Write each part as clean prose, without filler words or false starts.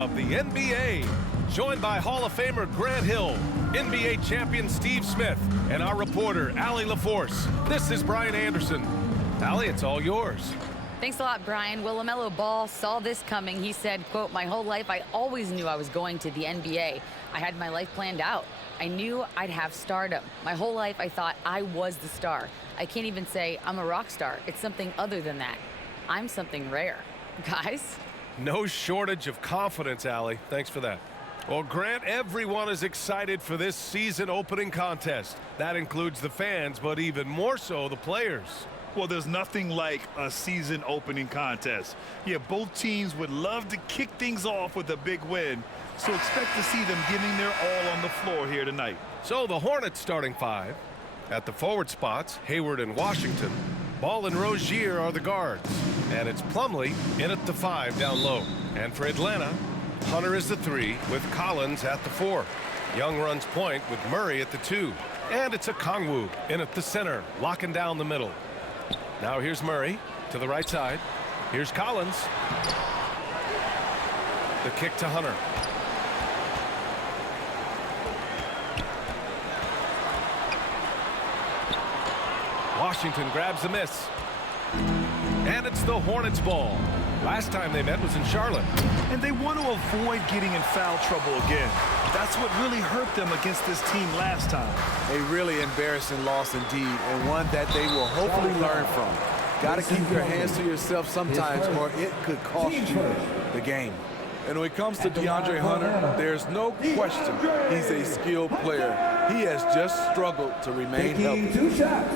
Of the NBA, joined by Hall of Famer Grant Hill, NBA champion Steve Smith, and our reporter, Allie LaForce. This is Brian Anderson. Allie, it's all yours. Thanks a lot, Brian. Well, Lamelo Ball saw this coming. He said, quote, "My whole life, I always knew I was going to the NBA. I had my life planned out. I knew I'd have stardom. My whole life, I thought I was the star. I can't even say I'm a rock star. It's something other than that. I'm something rare." Guys? No shortage of confidence, Allie. Thanks for that. Well, Grant, everyone is excited for this season opening contest. That includes the fans, but even more so the players. Well, there's nothing like a season opening contest. Yeah, both teams would love to kick things off with a big win, so expect to see them giving their all on the floor here tonight. So the Hornets starting five. At the forward spots, Hayward and Washington. Ball and Rozier are the guards. And it's Plumlee in at the 5 down low. And for Atlanta, Hunter is the 3 with Collins at the 4. Young runs point with Murray at the 2. And it's a Kongwu in at the center, locking down the middle. Now here's Murray to the right side. Here's Collins. The kick to Hunter. Washington grabs the miss. And it's the Hornets ball. Last time they met was in Charlotte. And they want to avoid getting in foul trouble again. That's what really hurt them against this team last time. A really embarrassing loss indeed, and one that they will hopefully learn from. Got to keep your hands to yourself sometimes, or it could cost you the game. And when it comes to DeAndre Hunter, there's no question he's a skilled player. He has just struggled to remain healthy. 2 shots.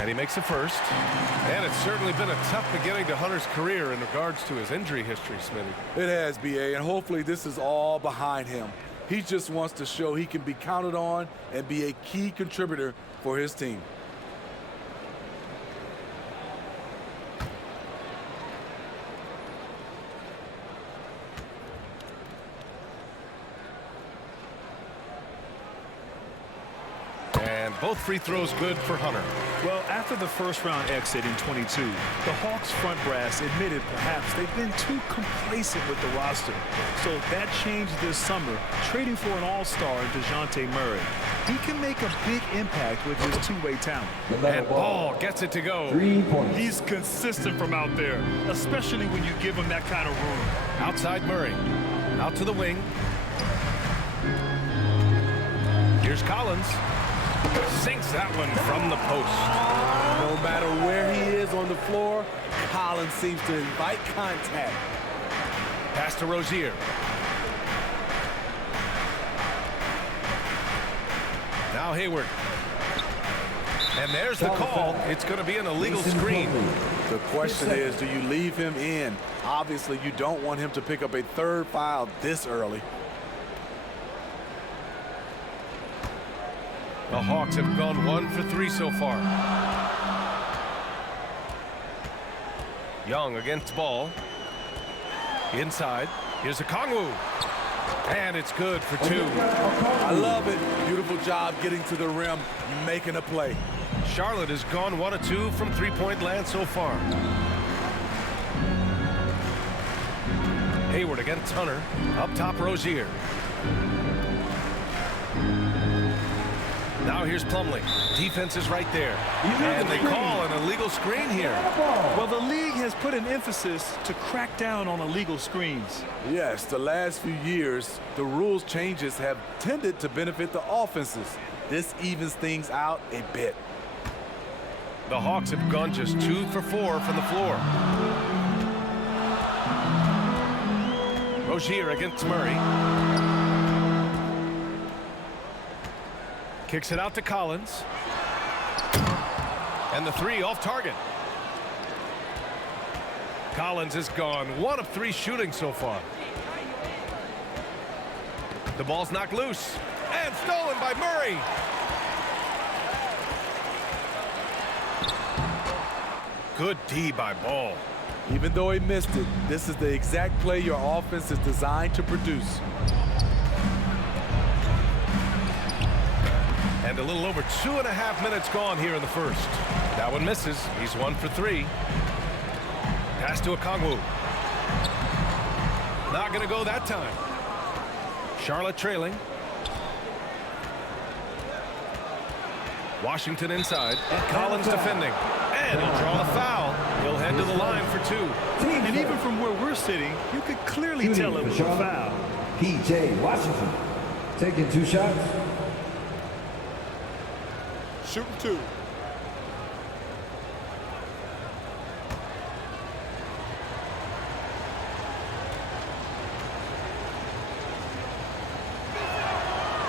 And he makes the first. And it's certainly been a tough beginning to Hunter's career in regards to his injury history, Smitty. It has, B.A., and hopefully this is all behind him. He just wants to show he can be counted on and be a key contributor for his team. And both free throws good for Hunter. Well, after the first-round exit in 22, the Hawks front brass admitted perhaps they've been too complacent with the roster. So that changed this summer, trading for an all-star in DeJounte Murray. He can make a big impact with his two-way talent. And Ball gets it to go. 3 points. He's consistent from out there, especially when you give him that kind of room. Outside Murray. Out to the wing. Here's Collins. Sinks that one from the post. No matter where he is on the floor, Collins seems to invite contact. Pass to Rozier. Now Hayward. And there's the call. It's going to be an illegal screen. The question is, do you leave him in? Obviously, you don't want him to pick up a third foul this early. The Hawks have gone 1 for 3 so far. Young against Ball. Inside. Here's a Kongwu. And it's good for 2. I love it. Beautiful job getting to the rim, making a play. Charlotte has gone 1 of 2 from three-point land so far. Hayward against Hunter. Up top, Rozier. Now here's Plumlee. Defense is right there. And they call an illegal screen here. Well, the league has put an emphasis to crack down on illegal screens. Yes, the last few years, the rules changes have tended to benefit the offenses. This evens things out a bit. The Hawks have gone just 2 for 4 from the floor. Rozier against Murray. Kicks it out to Collins. And the 3 off target. Collins has gone 1 of 3 shooting so far. The ball's knocked loose. And stolen by Murray. Good D by Ball. Even though he missed it, this is the exact play your offense is designed to produce. And a little over 2.5 minutes gone here in the first. That one misses. He's 1 for 3. Pass to Okongwu. Not going to go that time. Charlotte trailing. Washington inside. Collins defending. And he'll draw the foul. He'll head to the line for 2. And even from where we're sitting, you could clearly tell it was a foul. P.J. Washington taking 2 shots. Shooting 2.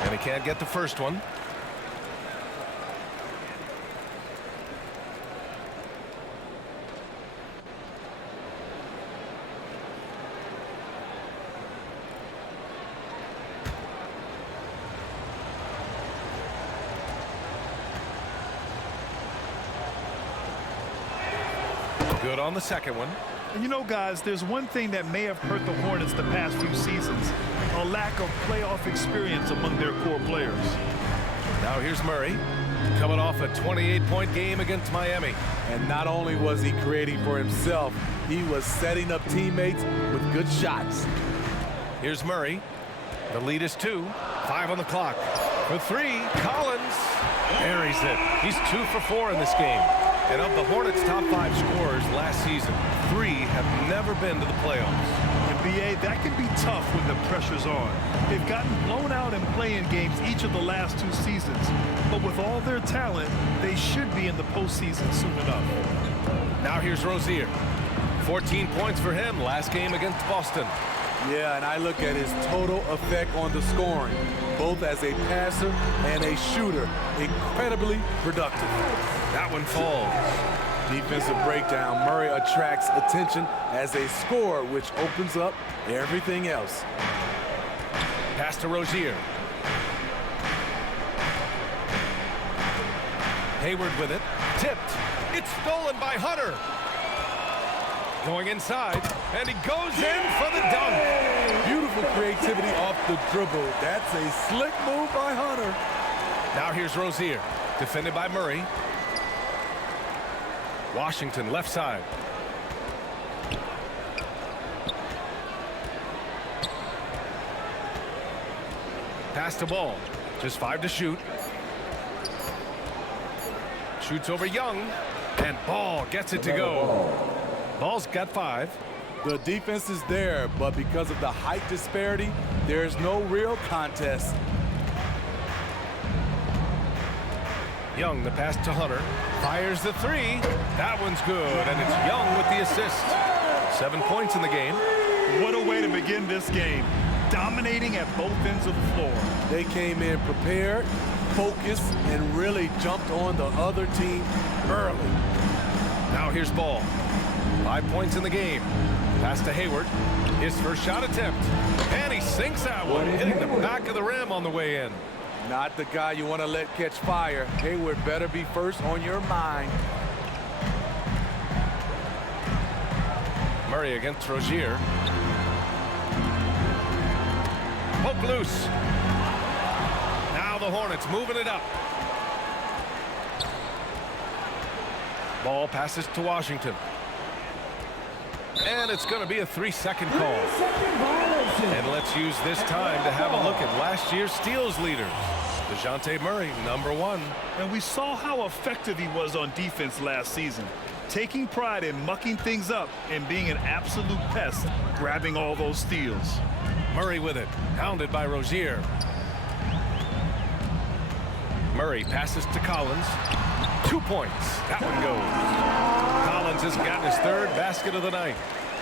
And he can't get the first one. Good on the second one. And you know, guys, there's one thing that may have hurt the Hornets the past few seasons: a lack of playoff experience among their core players. Now here's Murray, coming off a 28-point game against Miami. And not only was he creating for himself, he was setting up teammates with good shots. Here's Murray. The lead is 2. 5 on the clock. For 3, Collins buries it. He's 2 for 4 in this game. And of the Hornets' top 5 scorers last season, 3 have never been to the playoffs. NBA, that can be tough when the pressure's on. They've gotten blown out in play-in games each of the last 2 seasons. But with all their talent, they should be in the postseason soon enough. Now here's Rozier. 14 points for him last game against Boston. Yeah, and I look at his total effect on the scoring, both as a passer and a shooter. Incredibly productive. That one falls. Defensive breakdown. Murray attracts attention as a scorer, which opens up everything else. Pass to Rozier. Hayward with it. Tipped. It's stolen by Hunter. Going inside, and he goes in for the dunk. Beautiful creativity off the dribble. That's a slick move by Hunter. Now here's Rozier, defended by Murray. Washington left side. Pass to Ball. Just 5 to shoot. Shoots over Young, and Ball gets it to go. Ball's got 5. The defense is there, but because of the height disparity, there's no real contest. Young, the pass to Hunter. Fires the 3. That one's good, and it's Young with the assist. 7 points in the game. What a way to begin this game. Dominating at both ends of the floor. They came in prepared, focused, and really jumped on the other team early. Now here's Ball. 5 points in the game. Pass to Hayward. His first shot attempt. And he sinks that one, hitting the back of the rim on the way in. Not the guy you want to let catch fire. Hayward better be first on your mind. Murray against Rozier. Poke loose. Now the Hornets moving it up. Ball passes to Washington. And it's going to be a 3-second call. And let's use this time to have a look at last year's steals leaders. DeJounte Murray, number 1. And we saw how effective he was on defense last season, taking pride in mucking things up and being an absolute pest, grabbing all those steals. Murray with it, hounded by Rozier. Murray passes to Collins. 2 points. That one goes. Collins has gotten his 3rd basket of the night.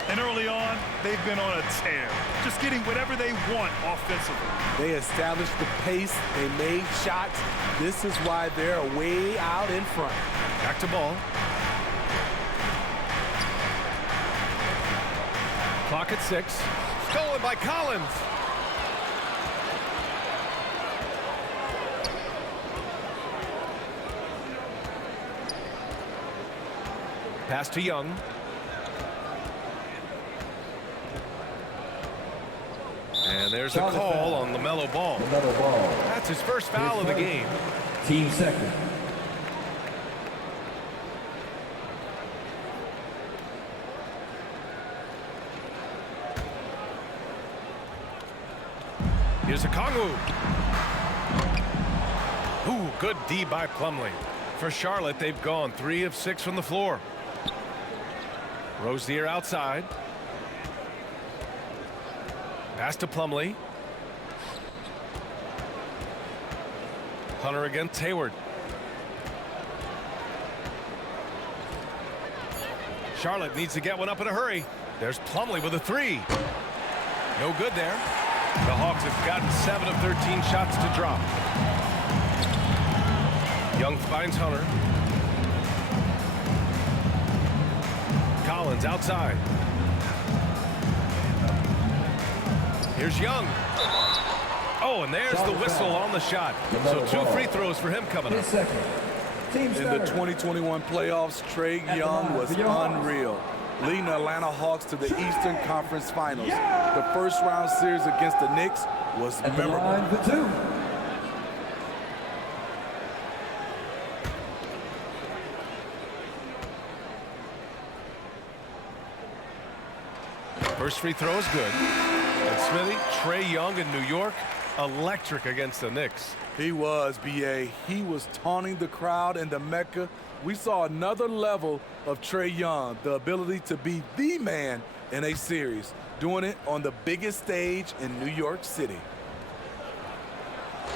And early on, they've been on a tear, just getting whatever they want offensively. They established the pace. They made shots. This is why they're way out in front. Back to Ball. Clock at 6. Stolen by Collins. Pass to Young. And there's a call on Lamelo Ball. That's his first foul of the game. Team second. Here's a Kongu. Ooh, good D by Plumlee. For Charlotte, they've gone 3 of 6 from the floor. Rozier outside. Pass to Plumlee. Hunter against Hayward. Charlotte needs to get one up in a hurry. There's Plumlee with a 3. No good there. The Hawks have gotten 7 of 13 shots to drop. Young finds Hunter. Collins outside. Here's Young. Oh, and there's the whistle on the shot. So 2 free throws for him coming up. In the 2021 playoffs, Trae Young was unreal, leading the Atlanta Hawks to the Eastern Conference Finals. The first round series against the Knicks was memorable. First free throw is good. And Smithy, Trae Young in New York, electric against the Knicks. He was, B.A. He was taunting the crowd in the Mecca. We saw another level of Trae Young, the ability to be the man in a series, doing it on the biggest stage in New York City.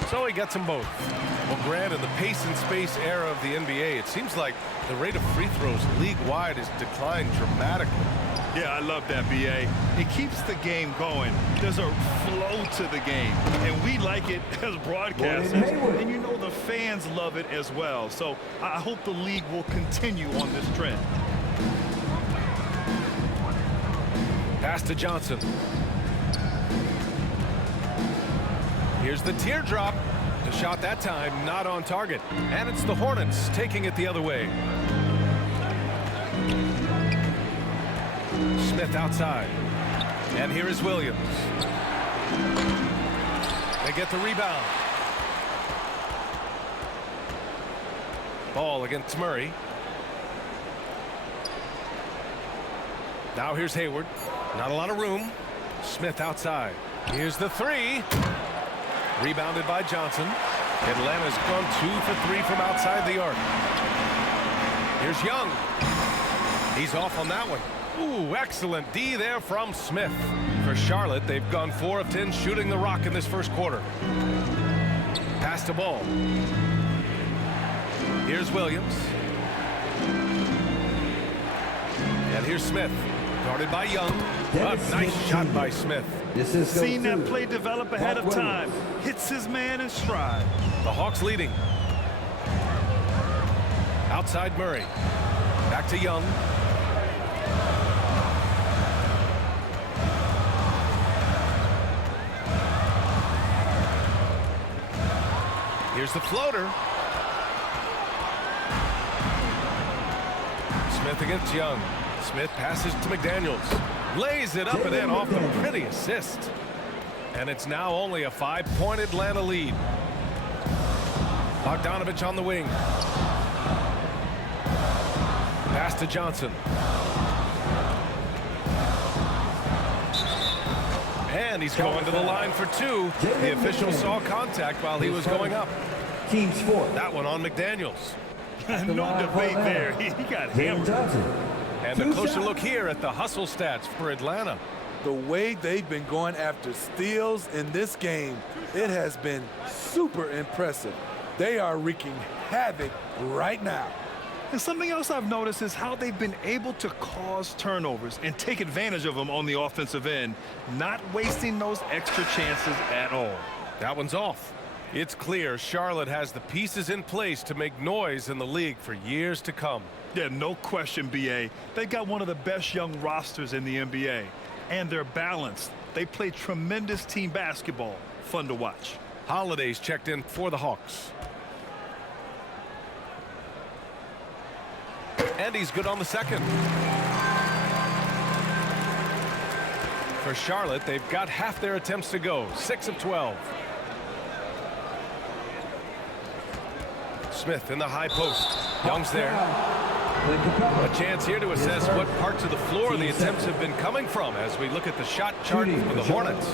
So he gets them both. Well, Grant, in the pace and space era of the NBA, it seems like the rate of free throws league-wide has declined dramatically. Yeah, I love that, B.A. It keeps the game going. There's a flow to the game, and we like it as broadcasters, and you know the fans love it as well. So I hope the league will continue on this trend. Pass to Johnson. Here's the teardrop. The shot that time not on target. And it's the Hornets taking it the other way. Smith outside. And here is Williams. They get the rebound. Ball against Murray. Now here's Hayward. Not a lot of room. Smith outside. Here's the 3. Rebounded by Johnson. Atlanta's gone 2 for 3 from outside the arc. Here's Young. He's off on that one. Ooh, excellent D there from Smith. For Charlotte, they've gone 4 of 10 shooting the rock in this first quarter. Pass to Ball. Here's Williams. And here's Smith. Guarded by Young. A nice shot by Smith. Seen that play develop ahead of time. Hits his man in stride. The Hawks leading. Outside Murray. Back to Young. Here's the floater. Smith against Young. Smith passes to McDaniels. Lays it up and in off the pretty assist. And it's now only a 5-point Atlanta lead. Bogdanovich on the wing. Pass to Johnson. And he's going to the line for 2. The official saw contact while he was going up. Team sport. That one on McDaniels. No debate there. He got hammered. And a closer look here at the hustle stats for Atlanta. The way they've been going after steals in this game, it has been super impressive. They are wreaking havoc right now. And something else I've noticed is how they've been able to cause turnovers and take advantage of them on the offensive end, not wasting those extra chances at all. That one's off. It's clear Charlotte has the pieces in place to make noise in the league for years to come. Yeah, no question, B.A. They've got one of the best young rosters in the NBA. And they're balanced. They play tremendous team basketball. Fun to watch. Holiday's checked in for the Hawks. And he's good on the second. For Charlotte, they've got half their attempts to go, 6 of 12. Smith in the high post. Young's there. A chance here to assess what parts of the floor the attempts have been coming from as we look at the shot chart for the Hornets.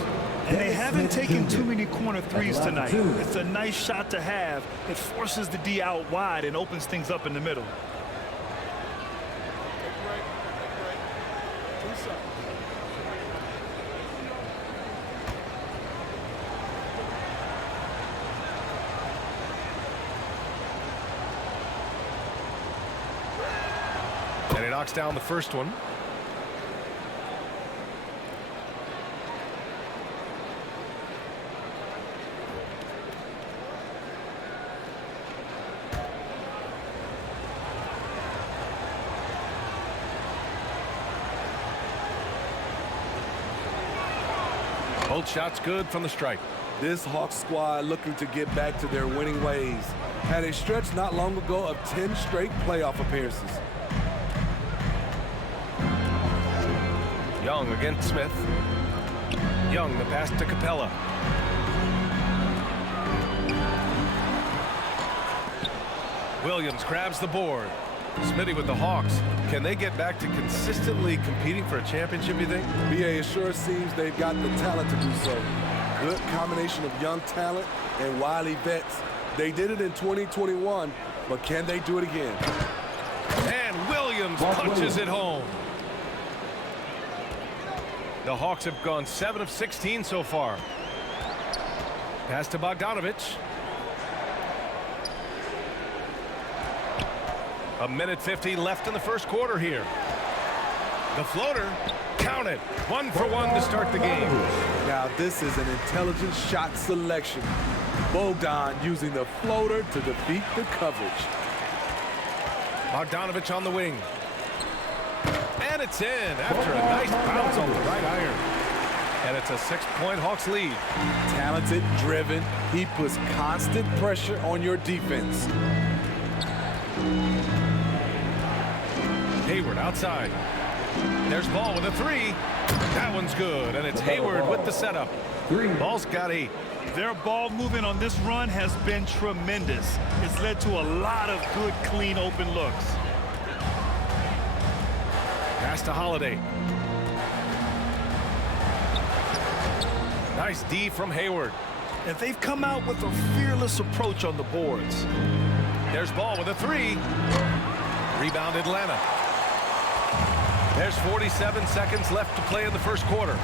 And they haven't taken too many corner threes tonight. It's a nice shot to have. It forces the D out wide and opens things up in the middle. And he knocks down the first one. Both shots good from the stripe. This Hawks squad looking to get back to their winning ways. Had a stretch not long ago of 10 straight playoff appearances. Young against Smith. Young, the pass to Capella. Williams grabs the board. Smitty with the Hawks. Can they get back to consistently competing for a championship, you think? BA, it sure seems they've got the talent to do so. Good combination of young talent and wily vets. They did it in 2021, but can they do it again? And Williams punches it home. The Hawks have gone 7 of 16 so far. Pass to Bogdanovich. A minute 50 left in the first quarter here. The floater, count it. 1 for 1 to start the game. Now this is an intelligent shot selection. Bogdan using the floater to defeat the coverage. Bogdanovich on the wing. And it's in after a nice bounce on the right iron. And it's a 6-point Hawks lead. Talented, driven. He puts constant pressure on your defense. Hayward outside. There's Ball with a 3. That one's good, and it's Hayward with the setup. Ball's got 8. Their ball movement on this run has been tremendous. It's led to a lot of good, clean, open looks. Pass to Holiday. Nice D from Hayward. And they've come out with a fearless approach on the boards. There's Ball with a 3. Rebound Atlanta. There's 47 seconds left to play in the first quarter.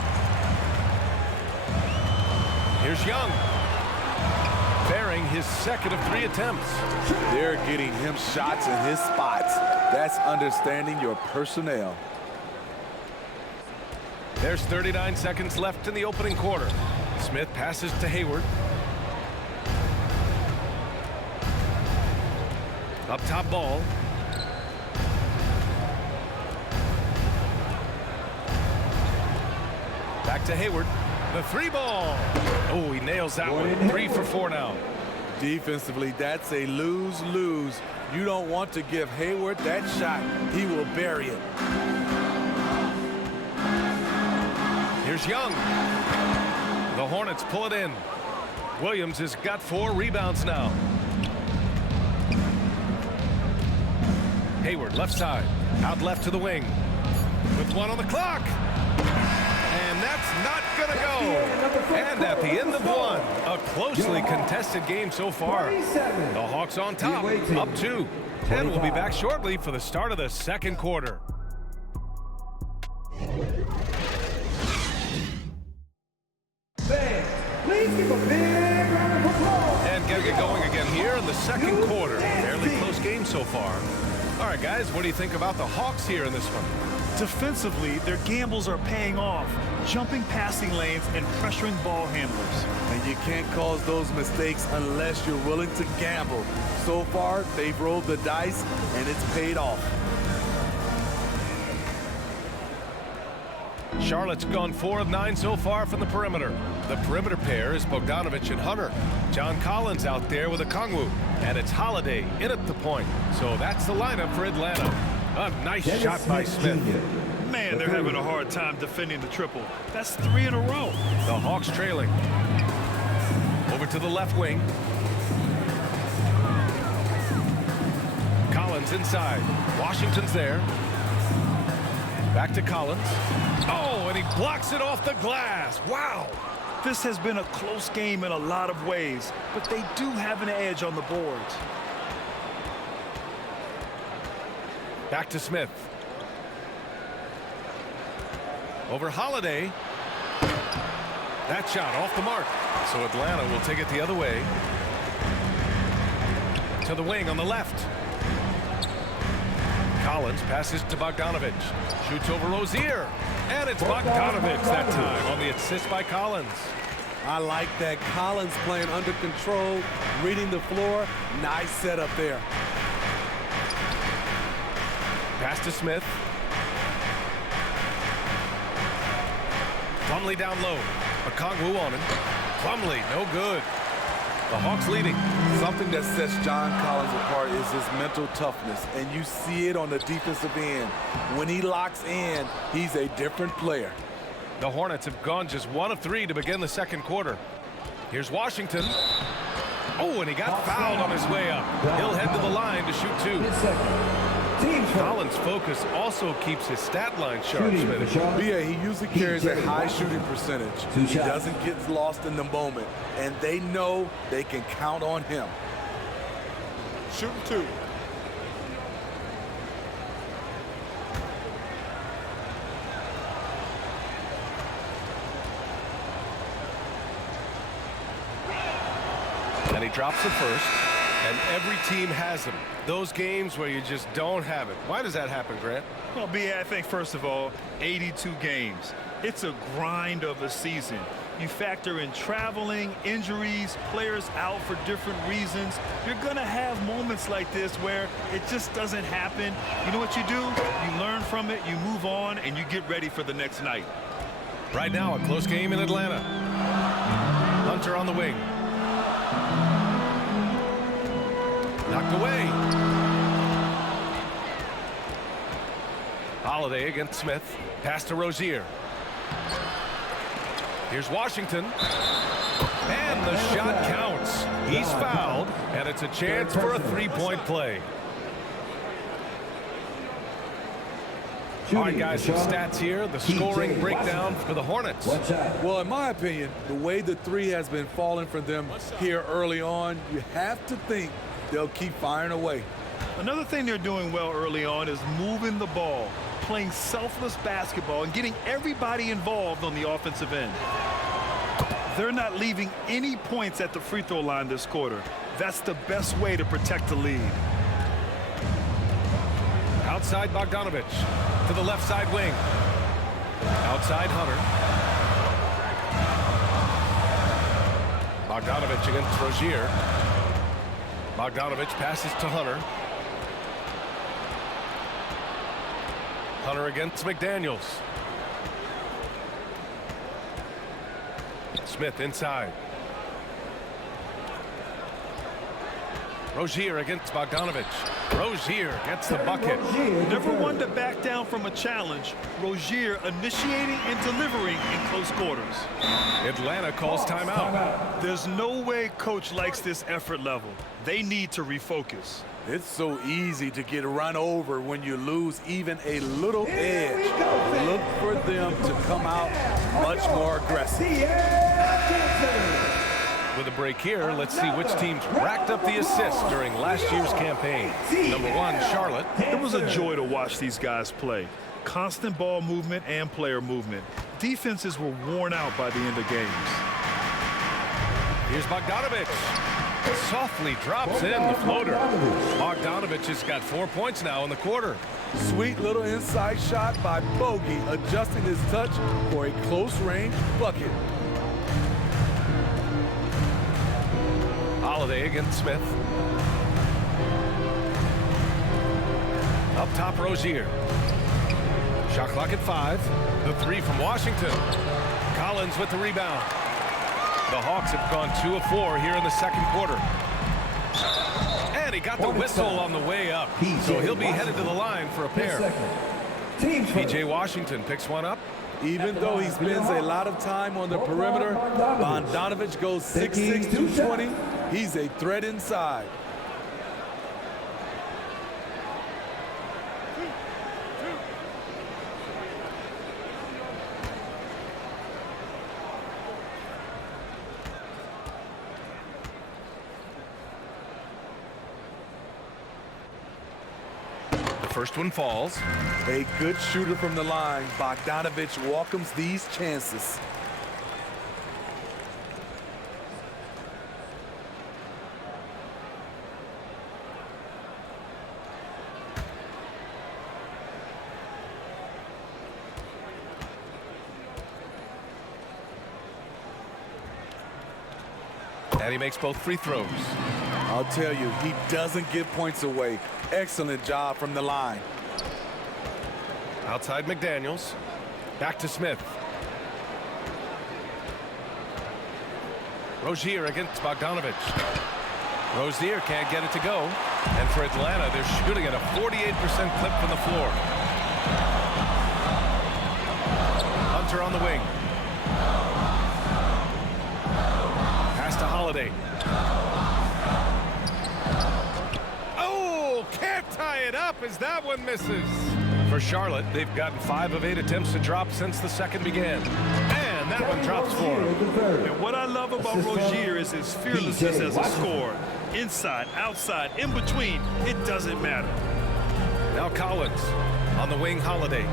Here's Young. Bearing his second of 3 attempts. They're getting him shots in his spots. That's understanding your personnel. There's 39 seconds left in the opening quarter. Smith passes to Hayward. Up top Ball. Back to Hayward. The 3 ball. Oh, he nails that one. 3 for 4 now. Defensively, that's a lose-lose. You don't want to give Hayward that shot. He will bury it. Here's Young. The Hornets pull it in. Williams has got 4 rebounds now. Hayward left side. Out left to the wing. With 1 on the clock. And that's not going to go. And at the end of 1, a closely contested game so far. The Hawks on top, up 2. And we'll be back shortly for the start of the second quarter. Please give a big round of applause. And getting it going again here in the second quarter. Fairly close game so far. All right, guys, what do you think about the Hawks here in this one? Defensively, their gambles are paying off, jumping passing lanes and pressuring ball handlers. And you can't cause those mistakes unless you're willing to gamble. So far, they've rolled the dice, and it's paid off. Charlotte's gone 4 of 9 so far from the perimeter. The perimeter pair is Bogdanovich and Hunter. John Collins out there with a Kongwu. And it's Holiday in at the point. So that's the lineup for Atlanta. A nice shot by Smith. Man, they're having a hard time defending the triple. That's 3 in a row. The Hawks trailing. Over to the left wing. Collins inside. Washington's there. Back to Collins. Oh, and he blocks it off the glass. Wow. This has been a close game in a lot of ways, but they do have an edge on the boards. Back to Smith. Over Holiday. That shot off the mark. So Atlanta will take it the other way. To the wing on the left. Collins passes to Bogdanovich. Shoots over Rozier. And it's Bogdanovich that time on the assist by Collins. I like that. Collins playing under control, reading the floor. Nice setup there. Pass to Smith. Plumlee down low. Okongwu on him. Plumlee, no good. The Hawks leading. Something that sets John Collins apart is his mental toughness, and you see it on the defensive end. When he locks in, he's a different player. The Hornets have gone just 1 of 3 to begin the second quarter. Here's Washington. Oh, and he got fouled on his way up. He'll head to the line to shoot 2. Collins' focus also keeps his stat line sharp, Smith. Yeah, he usually carries a high shooting percentage. He doesn't get lost in the moment, and they know they can count on him. Shooting 2. And he drops it first. And every team has them. Those games where you just don't have it. Why does that happen, Grant? Well, B.A., I think, first of all, 82 games. It's a grind of a season. You factor in traveling, injuries, players out for different reasons. You're going to have moments like this where it just doesn't happen. You know what you do? You learn from it, you move on, and you get ready for the next night. Right now, a close game in Atlanta. Hunter on the wing. Knocked away. Holiday against Smith. Pass to Rozier. Here's Washington. And the shot counts. He's fouled, and it's a chance for a three-point play. All right, guys, some stats here. The scoring breakdown for the Hornets. Well, in my opinion, the way the three has been falling for them here early on, you have to think they'll keep firing away. Another thing they're doing well early on is moving the ball, playing selfless basketball, and getting everybody involved on the offensive end. They're not leaving any points at the free throw line this quarter. That's the best way to protect the lead. Outside Bogdanovich to the left side wing. Outside Hunter. Bogdanovich against Rozier. Bogdanovich passes to Hunter. Hunter against McDaniels. Smith inside. Rozier against Bogdanovich. Rozier gets the bucket. Never one to back down from a challenge. Rozier initiating and delivering in close quarters. Atlanta calls timeout. There's no way coach likes this effort level. They need to refocus. It's so easy to get run over when you lose even a little edge. Look for them to come out much more aggressive. With a break here, let's see which teams racked up the assists during last year's campaign. Number 1, Charlotte. It was a joy to watch these guys play. Constant ball movement and player movement. Defenses were worn out by the end of games. Here's Bogdanovich. Softly drops in the floater. Bogdanovich has got 4 points now in the quarter. Sweet little inside shot by Bogey, adjusting his touch for a close-range bucket. Holiday against Smith. Up top, Rozier. Shot clock at 5. The 3 from Washington. Collins with the rebound. The Hawks have gone 2 of 4 here in the second quarter. And he he got the whistle on the way up. So he'll be headed to the line for a pair. PJ Washington picks one up. Even though he spends a lot of time on the perimeter, Bogdanovich goes 6'6", 220. He's a threat inside. First one falls. A good shooter from the line. Bogdanovich welcomes these chances. And he makes both free throws. I'll tell you, he doesn't give points away. Excellent job from the line. Outside McDaniels. Back to Smith. Rozier against Bogdanovich. Rozier can't get it to go. And for Atlanta, they're shooting at a 48% clip from the floor. Hunter on the wing. Pass to Holiday. Oh, can't tie it up as that one misses. For Charlotte, they've gotten 5 of 8 attempts to drop since the second began. And that one drops for him. And what I love about Rozier is his fearlessness as a scorer. Inside, outside, in between, it doesn't matter. Now Collins on the wing, Holiday.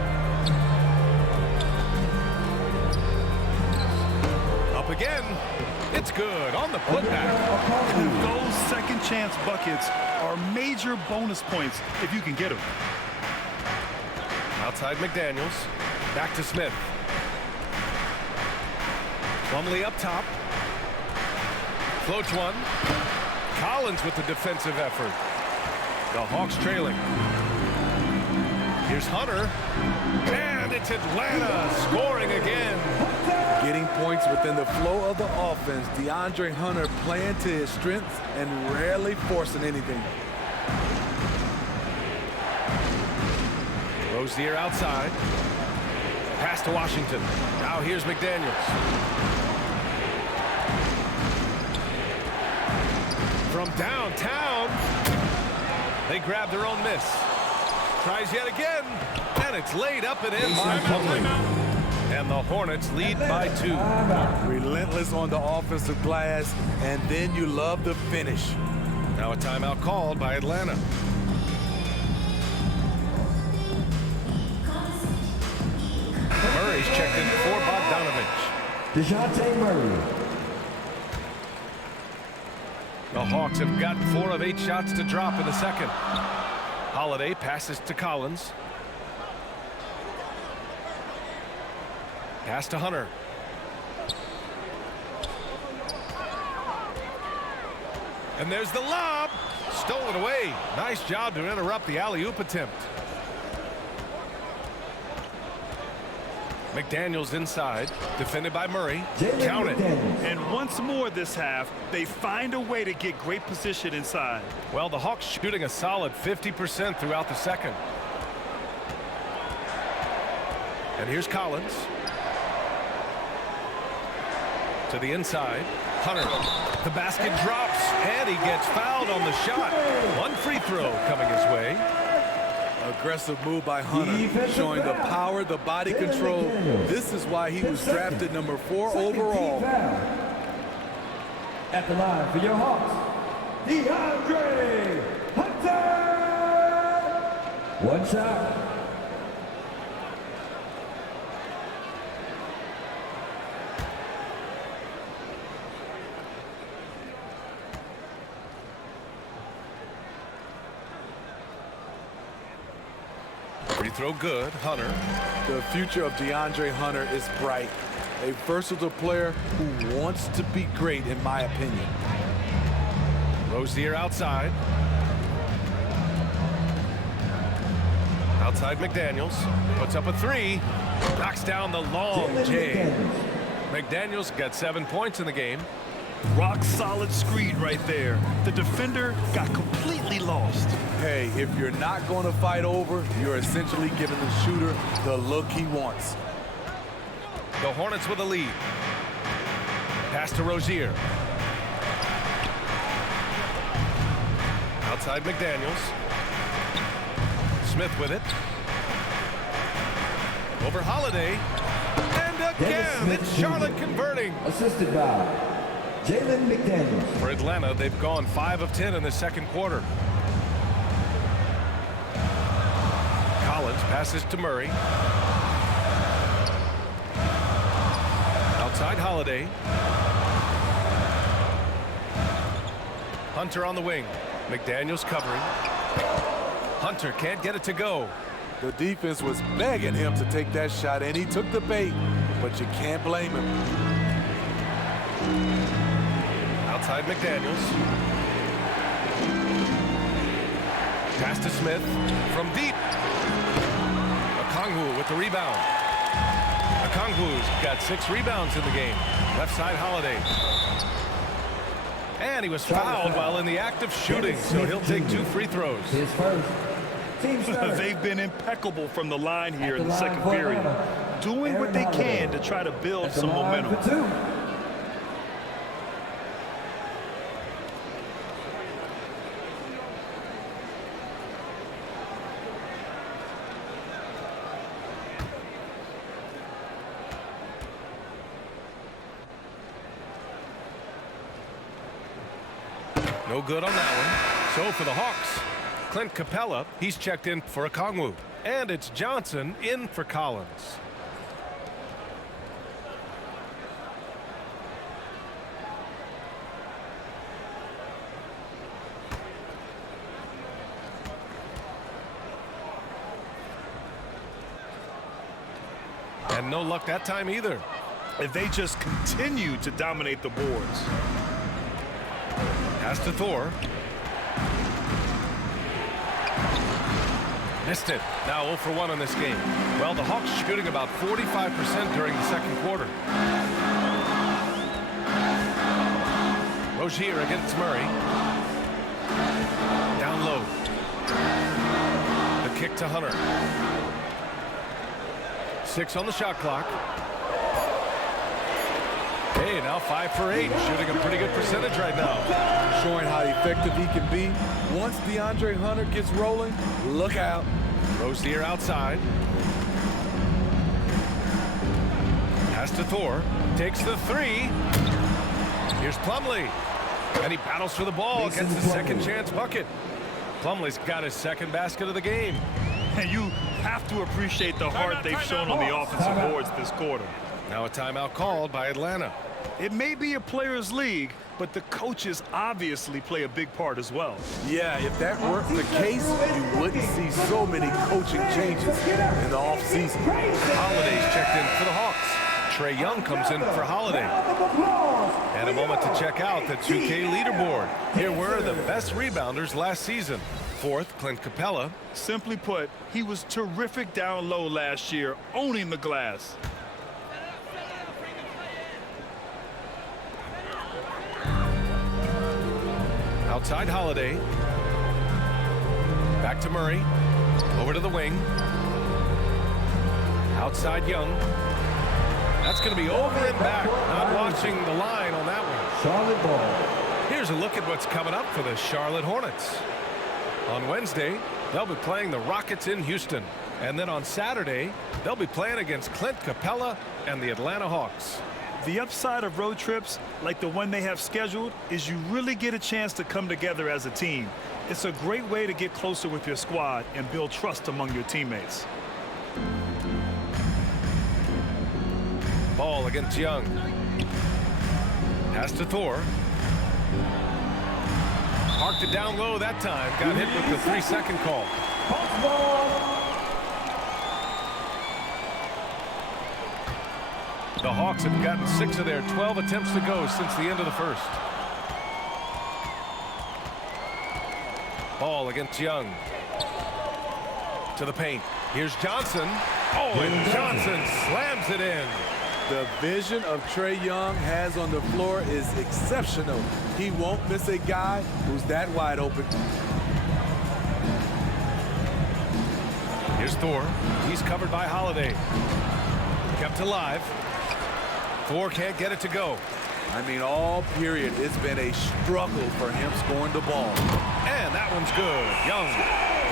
Up again. It's good on the putback. Those second chance buckets are major bonus points if you can get them. Outside McDaniels. Back to Smith. Plumlee up top. Floats one. Collins with the defensive effort. The Hawks trailing. Here's Hunter. And it's Atlanta scoring again. Getting points within the flow of the offense. DeAndre Hunter playing to his strengths and rarely forcing anything. Rozier outside. Pass to Washington. Now here's McDaniels. From downtown, they grab their own miss. Tries yet again, and it's laid up and in by Plumlee. And the Hornets lead by 2. Relentless on the offensive glass, and then you love the finish. Now a timeout called by Atlanta. Murray's checked in for Bogdanovich. Dejounte Murray. The Hawks have gotten 4 of 8 shots to drop in the second. Holiday passes to Collins. Pass to Hunter. And there's the lob. Stolen away. Nice job to interrupt the alley-oop attempt. McDaniels inside, defended by Murray. Count it. And once more this half, they find a way to get great position inside. Well, the Hawks shooting a solid 50% throughout the second. And here's Collins. To the inside. Hunter. The basket drops, and he gets fouled on the shot. One free throw coming his way. Aggressive move by Hunter, showing the power, the body control. This is why he was drafted number 4 overall. At the line for your Hawks, DeAndre Hunter. One shot. Free throw good, Hunter. The future of DeAndre Hunter is bright. A versatile player who wants to be great, in my opinion. Rozier outside. Outside McDaniels. Puts up a 3. Knocks down the long J. McDaniels got 7 points in the game. Rock solid screen right there. The defender got completely lost. Hey, if you're not going to fight over, you're essentially giving the shooter the look he wants. The Hornets with a lead. Pass to Rozier. Outside McDaniels. Smith with it. Over Holiday. And again, it's Charlotte converting. Assisted by Jalen McDaniels. For Atlanta, they've gone 5 of 10 in the second quarter. Collins passes to Murray. Outside Holiday. Hunter on the wing. McDaniels covering. Hunter can't get it to go. The defense was begging him to take that shot, and he took the bait, but you can't blame him. Outside McDaniels. Pass to Smith from deep. Okongwu with the rebound. Okongwu's got 6 rebounds in the game. Left side Holiday. And he was fouled while in the act of shooting, so he'll take 2 free throws. His first. Team starter. They've been impeccable from the line here in the second period, doing what they can to try to build some momentum. No good on that one. So for the Hawks, Clint Capella, he's checked in for Okongwu. And it's Johnson in for Collins. And no luck that time either. And they just continue to dominate the boards. Pass to Thor. Missed it. Now 0 for 1 in this game. Well, the Hawks shooting about 45% during the second quarter. Rozier against Murray. Down low. The kick to Hunter. 6 on the shot clock. Hey, now 5 for 8. Shooting a pretty good percentage right now. Showing how effective he can be. Once DeAndre Hunter gets rolling, look out. Rozier outside. Pass to Thor. Takes the 3. Here's Plumlee. And he battles for the ball. Gets his second chance bucket. Plumlee's got his second basket of the game. And you have to appreciate the heart they've shown on the offensive boards this quarter. Now a timeout called by Atlanta. It may be a players' league, but the coaches obviously play a big part as well. Yeah, if that weren't the case, you wouldn't see so many coaching changes in the offseason. Holiday's checked in for the Hawks. Trae Young comes in for Holiday. And a moment to check out the 2K leaderboard. Here were the best rebounders last season. 4th, Clint Capella. Simply put, he was terrific down low last year, owning the glass. Outside Holiday. Back to Murray. Over to the wing. Outside Young. That's going to be over and back. Not watching the line on that one. Charlotte ball. Here's a look at what's coming up for the Charlotte Hornets. On Wednesday, they'll be playing the Rockets in Houston. And then on Saturday, they'll be playing against Clint Capella and the Atlanta Hawks. The upside of road trips, like the one they have scheduled, is you really get a chance to come together as a team. It's a great way to get closer with your squad and build trust among your teammates. Ball against Young. Pass to Thor. Parked it down low that time. Got hit with the 3-second call. The Hawks have gotten 6 of their 12 attempts to go since the end of the first. Ball against Young. To the paint. Here's Johnson. Oh, and Johnson slams it in. The vision of Trae Young has on the floor is exceptional. He won't miss a guy who's that wide open. Here's Thor. He's covered by Holiday. Kept alive. Thor can't get it to go. I mean, all period, it's been a struggle for him scoring the ball. And that one's good. Young.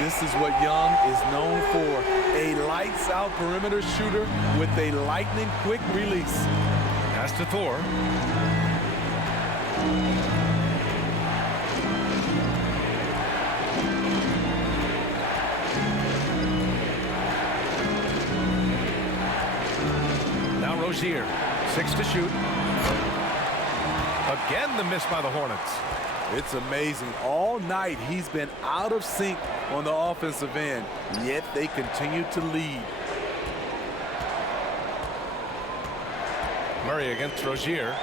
This is what Young is known for. A lights-out perimeter shooter with a lightning-quick release. Pass to Thor. Now Rozier. 6 to shoot. Again, the miss by the Hornets. It's amazing. All night, he's been out of sync on the offensive end, yet they continue to lead. Murray against Rozier.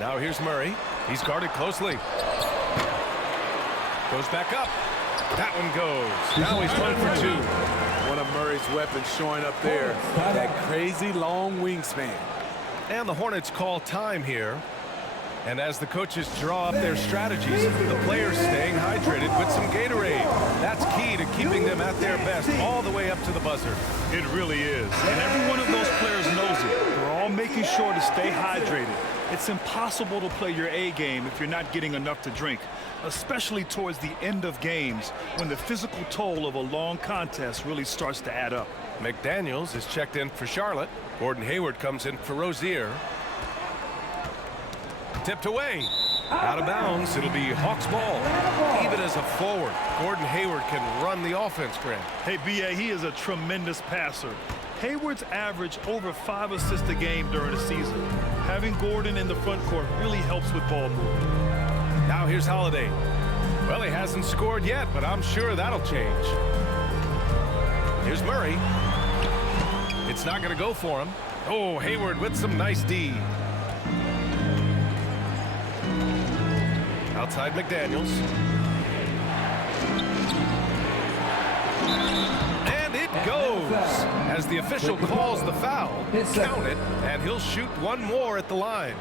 Now here's Murray. He's guarded closely. Goes back up. That one goes. Now he's 1 for 2. One of Murray's weapons showing up there. That crazy long wingspan. And the Hornets call time here. And as the coaches draw up their strategies, the players staying hydrated with some Gatorade. That's key to keeping them at their best all the way up to the buzzer. It really is. And every one of those players knows it. They're all making sure to stay hydrated. It's impossible to play your A game if you're not getting enough to drink, especially towards the end of games when the physical toll of a long contest really starts to add up. McDaniels is checked in for Charlotte. Gordon Hayward comes in for Rozier. Tipped away. Out of bounds. It'll be Hawks ball. Even as a forward, Gordon Hayward can run the offense, Grant. Hey, B.A., he is a tremendous passer. Hayward's averaged over 5 assists a game during the season. Having Gordon in the front court really helps with ball movement. Now here's Holiday. Well, he hasn't scored yet, but I'm sure that'll change. Here's Murray. It's not going to go for him. Oh, Hayward with some nice D. Outside McDaniels. And it goes. As the official calls the foul, count it, and he'll shoot one more at the line.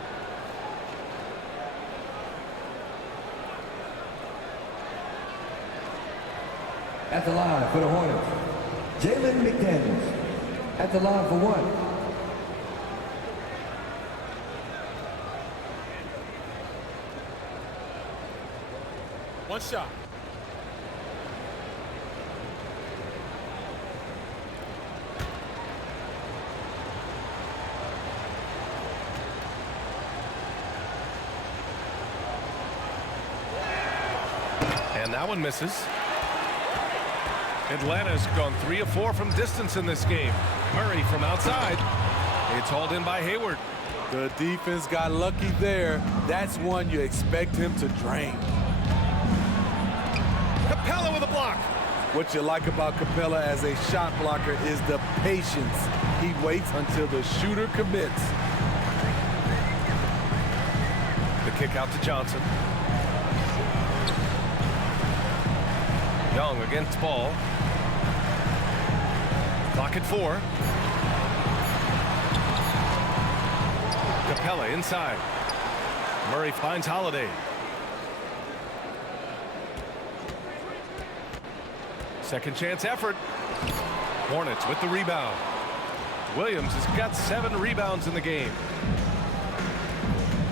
At the line for the Hornets, Jalen McDaniels. At the line for 1. One shot. And that one misses. Atlanta's gone 3 of 4 from distance in this game. Murray from outside. It's hauled in by Hayward. The defense got lucky there. That's one you expect him to drain. Capella with a block. What you like about Capella as a shot blocker is the patience. He waits until the shooter commits. The kick out to Johnson. Young against ball. Clock at 4. Capella inside. Murray finds Holiday. Second chance effort. Hornets with the rebound. Williams has got 7 rebounds in the game.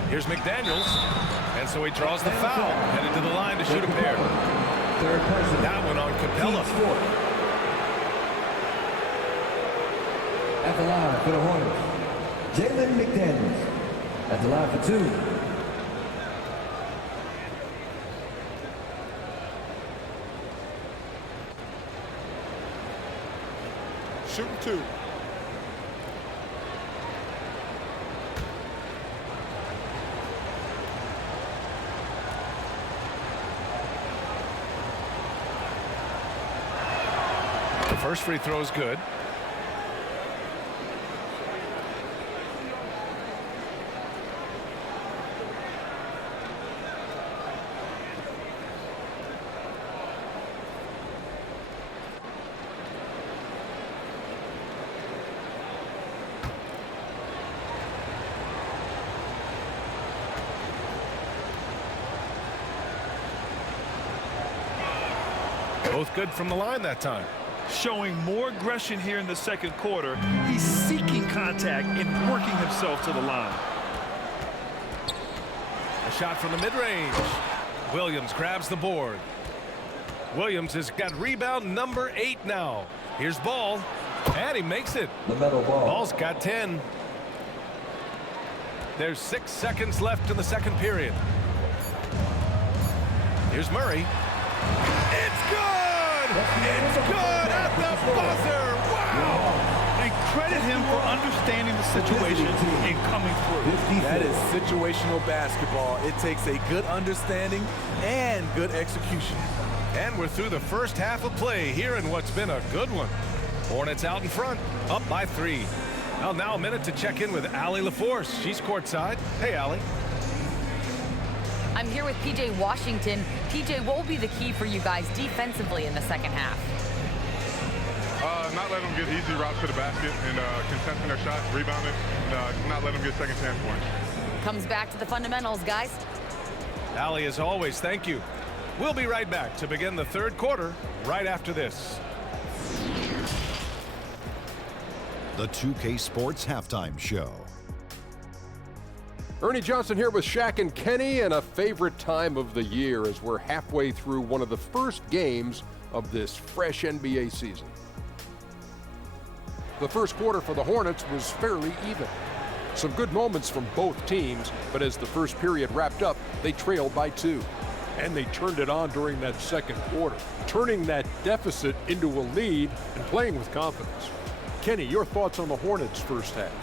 Here's McDaniels. And so he draws the foul. Headed to the line to shoot a pair. Third person. That one on Capella. At the line for the Hornets, Jalen McDaniels. At the line for 2. Shooting 2. The first free throw is good. Both good from the line that time. Showing more aggression here in the second quarter. He's seeking contact and working himself to the line. A shot from the mid-range. Williams grabs the board. Williams has got rebound number 8 now. Here's Ball, and he makes it. Lamelo Ball. Ball's got 10. There's 6 seconds left in the second period. Here's Murray. It's good! It's good at the buzzer! Wow! And credit him for understanding the situation and coming through. That is situational basketball. It takes a good understanding and good execution. And we're through the first half of play here in what's been a good one. Hornets out in front, up by 3. Well, now a minute to check in with Allie LaForce. She's courtside. Hey, Allie. I'm here with PJ Washington. PJ, what will be the key for you guys defensively in the second half? Not letting them get easy routes to the basket and contesting their shots, rebounding, and not letting them get second chance points. Comes back to the fundamentals, guys. Allie, as always, thank you. We'll be right back to begin the third quarter right after this. The 2K Sports Halftime Show. Ernie Johnson here with Shaq and Kenny, and a favorite time of the year as we're halfway through one of the first games of this fresh NBA season. The first quarter for the Hornets was fairly even. Some good moments from both teams, but as the first period wrapped up, they trailed by 2. And they turned it on during that second quarter, turning that deficit into a lead and playing with confidence. Kenny, your thoughts on the Hornets' first half?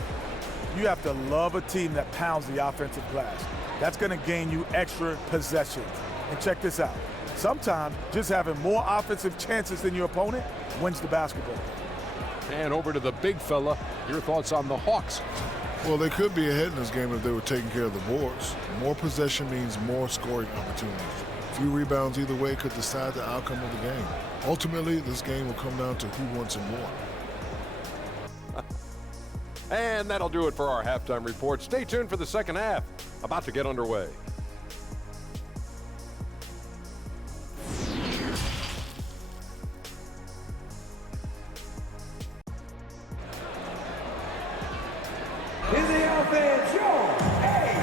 You have to love a team that pounds the offensive glass. That's going to gain you extra possessions. And check this out. Sometimes just having more offensive chances than your opponent wins the basketball game. And over to the big fella, your thoughts on the Hawks? Well, they could be ahead in this game if they were taking care of the boards. More possession means more scoring opportunities. A few rebounds either way could decide the outcome of the game. Ultimately, this game will come down to who wants it more. And that'll do it for our halftime report. Stay tuned for the second half, about to get underway.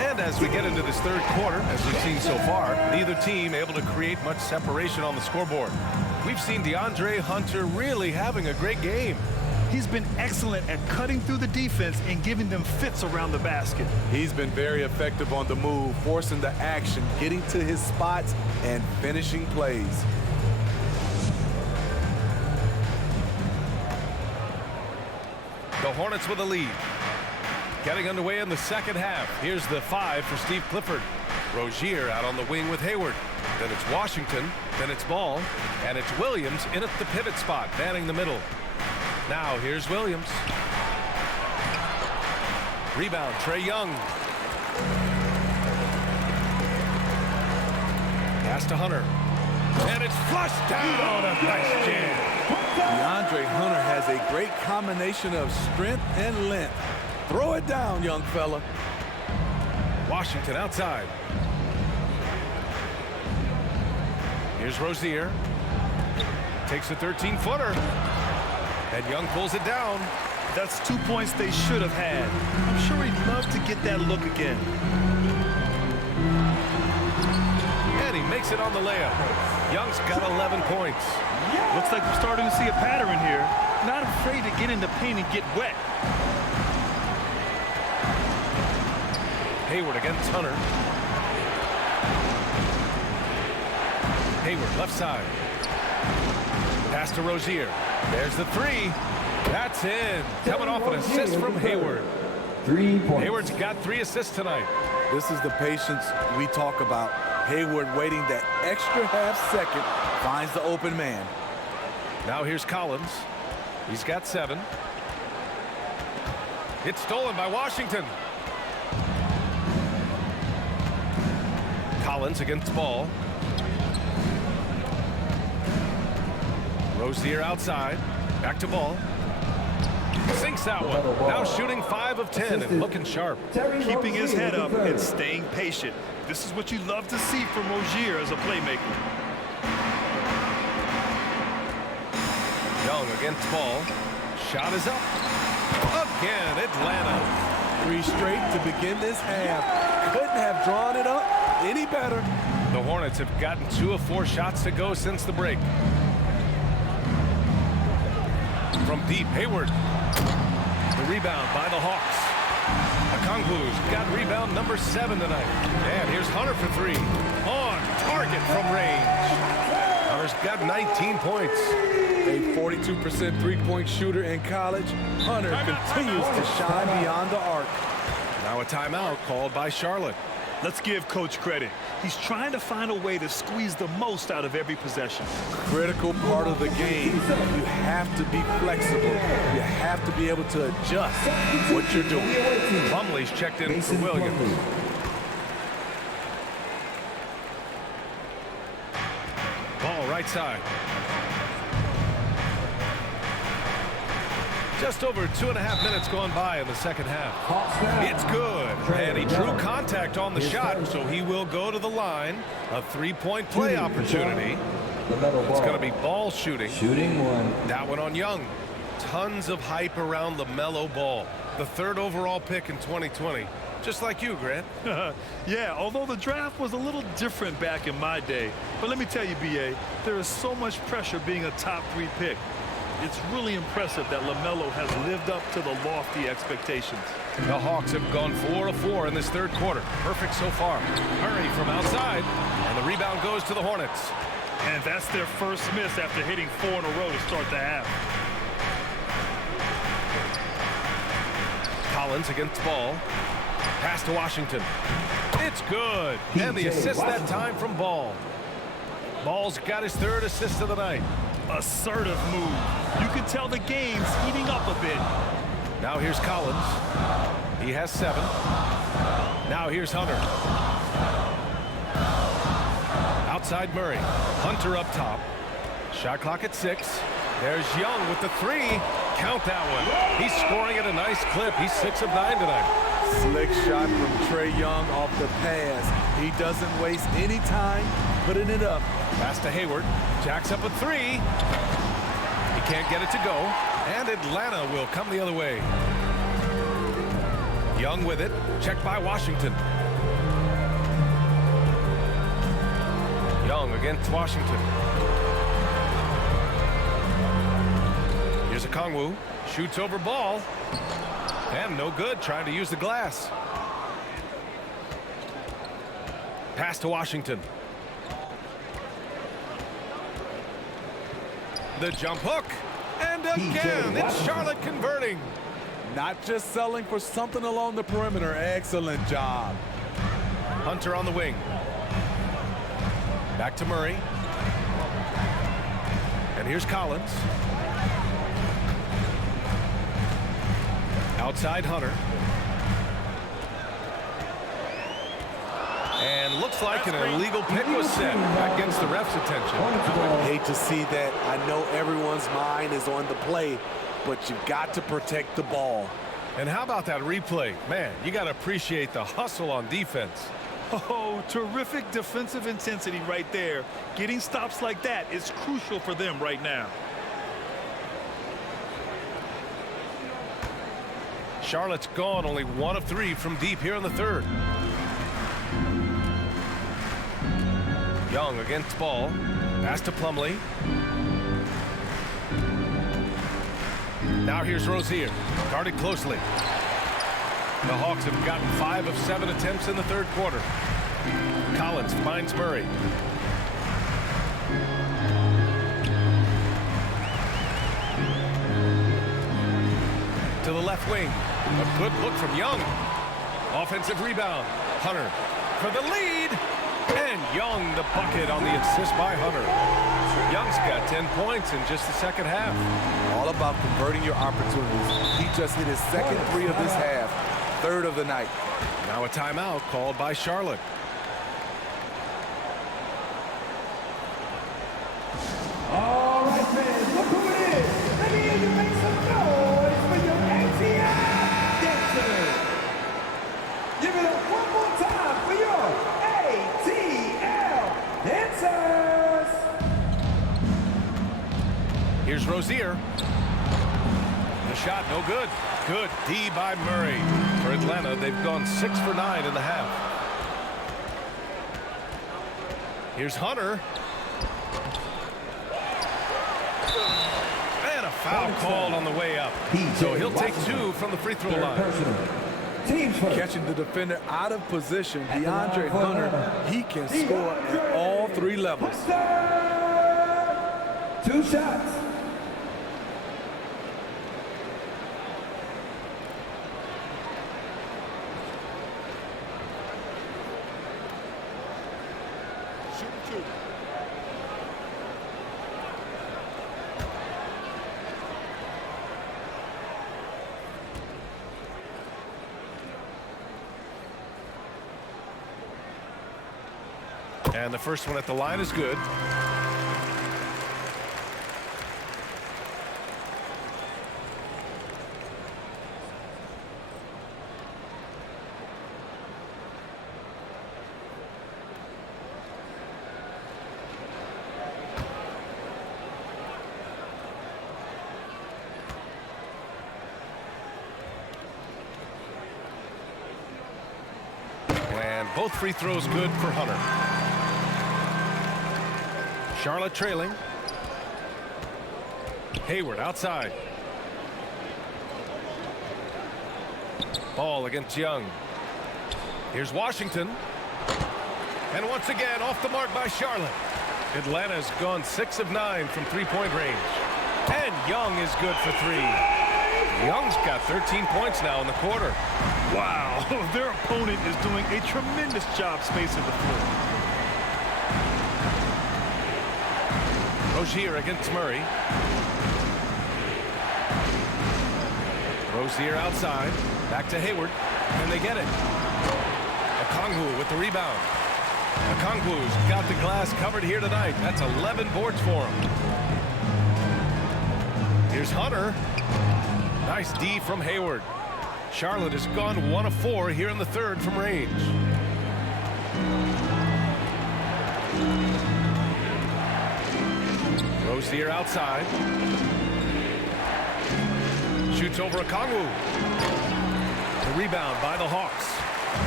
And as we get into this third quarter, as we've seen so far, neither team able to create much separation on the scoreboard. We've seen DeAndre Hunter really having a great game. He's been excellent at cutting through the defense and giving them fits around the basket. He's been very effective on the move, forcing the action, getting to his spots, and finishing plays. The Hornets with a lead. Getting underway in the second half. Here's the 5 for Steve Clifford. Rozier out on the wing with Hayward. Then it's Washington. Then it's Ball. And it's Williams in at the pivot spot, manning the middle. Now here's Williams. Rebound, Trae Young. Pass to Hunter. And it's flushed down. A nice jam. DeAndre Hunter has a great combination of strength and length. Throw it down, young fella. Washington outside. Here's Rozier. Takes a 13-footer. And Young pulls it down. That's 2 points they should have had. I'm sure he'd love to get that look again. And he makes it on the layup. Young's got 11 points. Looks like we're starting to see a pattern here. Not afraid to get in the paint and get wet. Hayward against Hunter. Hayward left side. Pass to Rozier. There's the 3. That's in. Coming off an assist from Hayward. 3 points. Hayward's got 3 assists tonight. This is the patience we talk about. Hayward waiting that extra half second, finds the open man. Now here's Collins. He's got 7. It's stolen by Washington. Collins against Ball. Rozier outside. Back to Ball. Sinks that one. Now shooting 5 of 10 and looking sharp. Keeping his head up and staying patient. This is what you love to see from Rozier as a playmaker. Young against ball. Shot is up. Again, Atlanta. 3 straight to begin this half. Couldn't have drawn it up any better. The Hornets have gotten 2 of 4 shots to go since the break. From deep, Hayward. The rebound by the Hawks. Okongwu's got rebound number 7 tonight. And here's Hunter for 3. On target from range. Hunter's got 19 points. A 42% three-point shooter in college. Hunter continues to shine beyond the arc. Now a timeout called by Charlotte. Let's give Coach credit. He's trying to find a way to squeeze the most out of every possession. Critical part of the game. You have to be flexible. You have to be able to adjust what you're doing. Plumlee's checked in for Williams. Ball right side. Just over 2.5 minutes gone by in the second half. It's good. And he drew contact on the shot, so he will go to the line. A 3-point play opportunity. It's going to be ball shooting. That one on Young. Tons of hype around Lamelo Ball. The 3rd overall pick in 2020. Just like you, Grant. Yeah, although the draft was a little different back in my day. But let me tell you, B.A., there is so much pressure being a top 3 pick. It's really impressive that Lamelo has lived up to the lofty expectations. The Hawks have gone 4 of 4 in this 3rd quarter. Perfect so far. Murray from outside, and the rebound goes to the Hornets. And that's their first miss after hitting 4 in a row to start the half. Collins against ball. Pass to Washington. It's good. And the assist that time from Ball. Ball's got his 3rd assist of the night. Assertive move. You can tell the game's heating up a bit. Now here's Collins. He has 7. Now here's Hunter. Outside Murray. Hunter up top. Shot clock at 6. There's Young with the 3. Count that one. He's scoring at a nice clip. He's 6 of 9 tonight. Slick shot from Trae Young off the pass. He doesn't waste any time putting it up. Pass to Hayward. Jacks up a 3. He can't get it to go. And Atlanta will come the other way. Young with it. Checked by Washington. Young against Washington. Here's Okongwu. Shoots over Ball. And no good, trying to use the glass. Pass to Washington. The jump hook. And again, it's Charlotte converting. Not just selling for something along the perimeter. Excellent job. Hunter on the wing. Back to Murray. And here's Collins. Outside Hunter. And looks like an illegal pick was set against the ref's attention. I hate to see that. I know everyone's mind is on the play, but you've got to protect the ball. And how about that replay? Man, you got to appreciate the hustle on defense. Oh, terrific defensive intensity right there. Getting stops like that is crucial for them right now. Charlotte's gone only 1 of 3 from deep here in the 3rd. Young against Ball. Pass to Plumlee. Now here's Rozier. Guarded closely. The Hawks have gotten 5 of 7 attempts in the 3rd quarter. Collins finds Murray. To the left wing. A good look from Young. Offensive rebound. Hunter for the lead. And Young the bucket on the assist by Hunter. Young's got 10 points in just the second half. All about converting your opportunities. He just hit his 2nd 3 of this half. 3rd of the night. Now a timeout called by Charlotte. All right, fans, look who it is. Let me hear you make some noise for your ATL dancers. Give it up one more time for your ATL dancers. Here's Rozier. shot, no good. Good D by Murray. For Atlanta, they've gone 6 for 9 in the half. Here's Hunter. And a foul called on the way up. So he'll take 2 from the free throw line. Catching the defender out of position, DeAndre Hunter, he can score at all 3 levels. 2 shots. And the first one at the line is good. And both free throws good for Hunter. Charlotte trailing. Hayward outside. Ball against Young. Here's Washington. And once again off the mark by Charlotte. Atlanta's gone 6 of 9 from three-point range. And Young is good for 3. Young's got 13 points now in the quarter. Wow, their opponent is doing a tremendous job spacing the floor. Rozier against Murray. Rozier outside. Back to Hayward. And they get it. Okongwu with the rebound. Okongwu's got the glass covered here tonight. That's 11 boards for him. Here's Hunter. Nice D from Hayward. Charlotte has gone 1 of 4 here in the third from range. Rozier outside. Shoots over Okongwu. The rebound by the Hawks.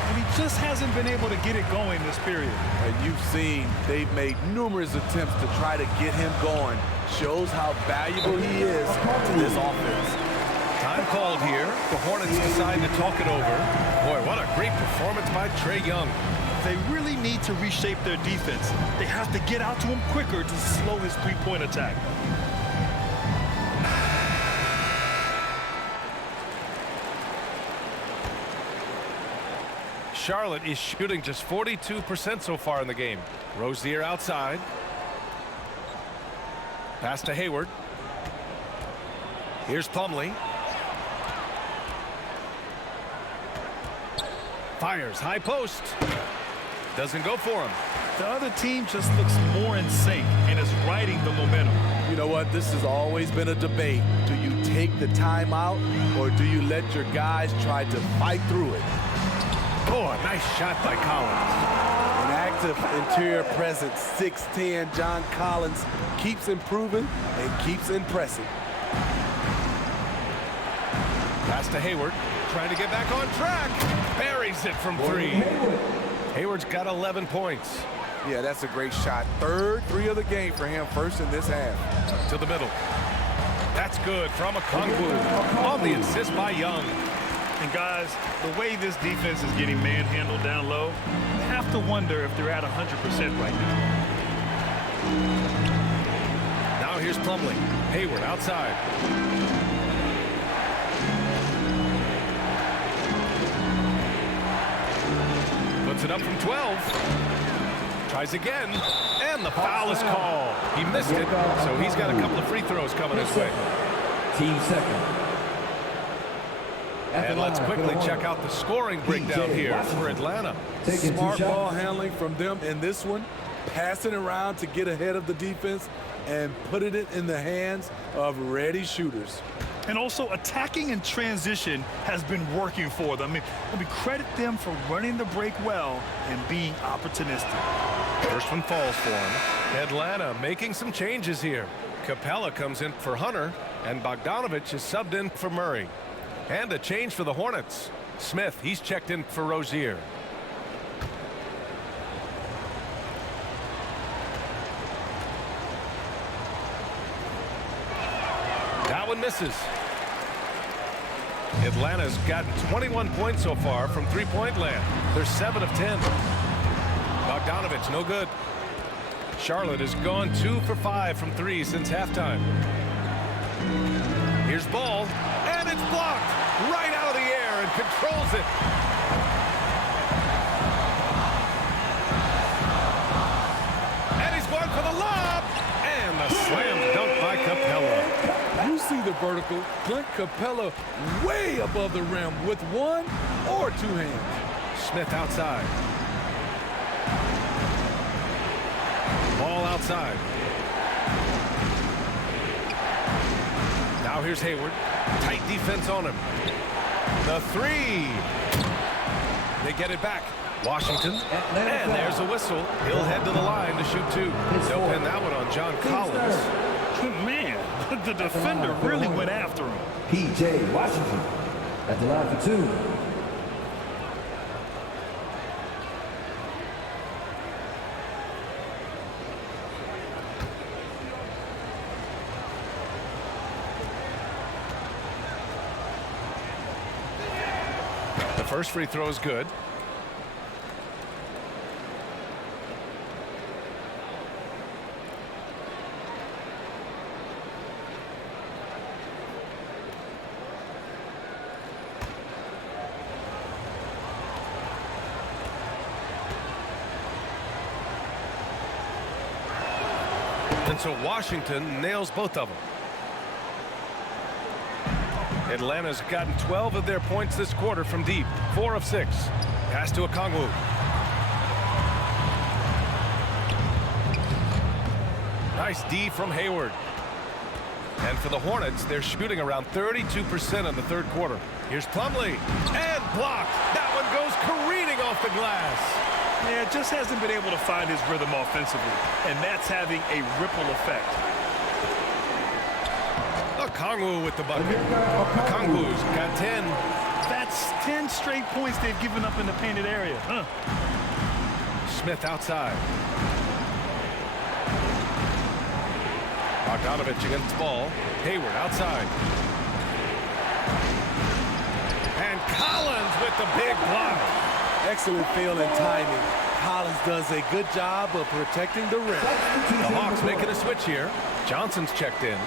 And he just hasn't been able to get it going this period. And you've seen they've made numerous attempts to try to get him going. Shows how valuable he is to this offense. Time called here. The Hornets decide to talk it over. Boy, what a great performance by Trae Young. They really need to reshape their defense. They have to get out to him quicker to slow his three-point attack. Charlotte is shooting just 42% so far in the game. Rozier outside. Pass to Hayward. Here's Plumlee. Fires high post. Doesn't go for him. The other team just looks more in sync and is riding the momentum. You know what? This has always been a debate. Do you take the timeout or do you let your guys try to fight through it? Oh, a nice shot by Collins. An active interior presence, 6'10" John Collins keeps improving and keeps impressing. Pass to Hayward. Trying to get back on track. Buries it from 3. Hayward's got 11 points. Yeah, that's a great shot. Third 3 of the game for him, first in this half. To the middle. That's good from Okongwu. On the assist by Young. And guys, the way this defense is getting manhandled down low, you have to wonder if they're at 100% right now. Now here's Plumlee. Hayward outside. Puts it up from 12. Tries again. And the foul is called. He missed it, so he's got a couple of free throws coming his way. Team second. And let's quickly check out the scoring breakdown here for Atlanta. Smart ball handling from them in this one. Passing around to get ahead of the defense and putting it in the hands of ready shooters. And also attacking in transition has been working for them. I mean, credit them for running the break well and being opportunistic. First one falls for him. Atlanta making some changes here. Capella comes in for Hunter, and Bogdanovich is subbed in for Murray. And a change for the Hornets. Smith, he's checked in for Rozier. That one misses. Atlanta's gotten 21 points so far from three-point land. They're 7 of 10. Bogdanovich, no good. Charlotte has gone 2 for 5 from 3 since halftime. Here's Ball, and it's blocked right out of the air and controls it. And he's going for the lob, and the slam dunk by Capella. You see the vertical, Clint Capella way above the rim with one or two hands. Smith outside. Ball outside. Now here's Hayward. Tight defense on him. The three. They get it back. Washington. And there's a whistle. He'll head to the line to shoot two. They'll pin that one on John Collins. Man, the defender really went after him. P.J. Washington at the line for two. The first free throw is good. And so Washington nails both of them. Atlanta's gotten 12 of their points this quarter from deep. 4 of 6. Pass to Okongwu. Nice D from Hayward. And for the Hornets, they're shooting around 32% in the third quarter. Here's Plumlee. And blocked. That one goes careening off the glass. Yeah, just hasn't been able to find his rhythm offensively, and that's having a ripple effect. Okongwu with the bucket. Okongwu's got 10. That's 10 straight points they've given up in the painted area. Smith outside. Bogdanovich against Ball. Hayward outside. And Collins with the big block. Excellent feel and timing. Collins does a good job of protecting the rim. The Hawks making a switch here. Johnson's checked in.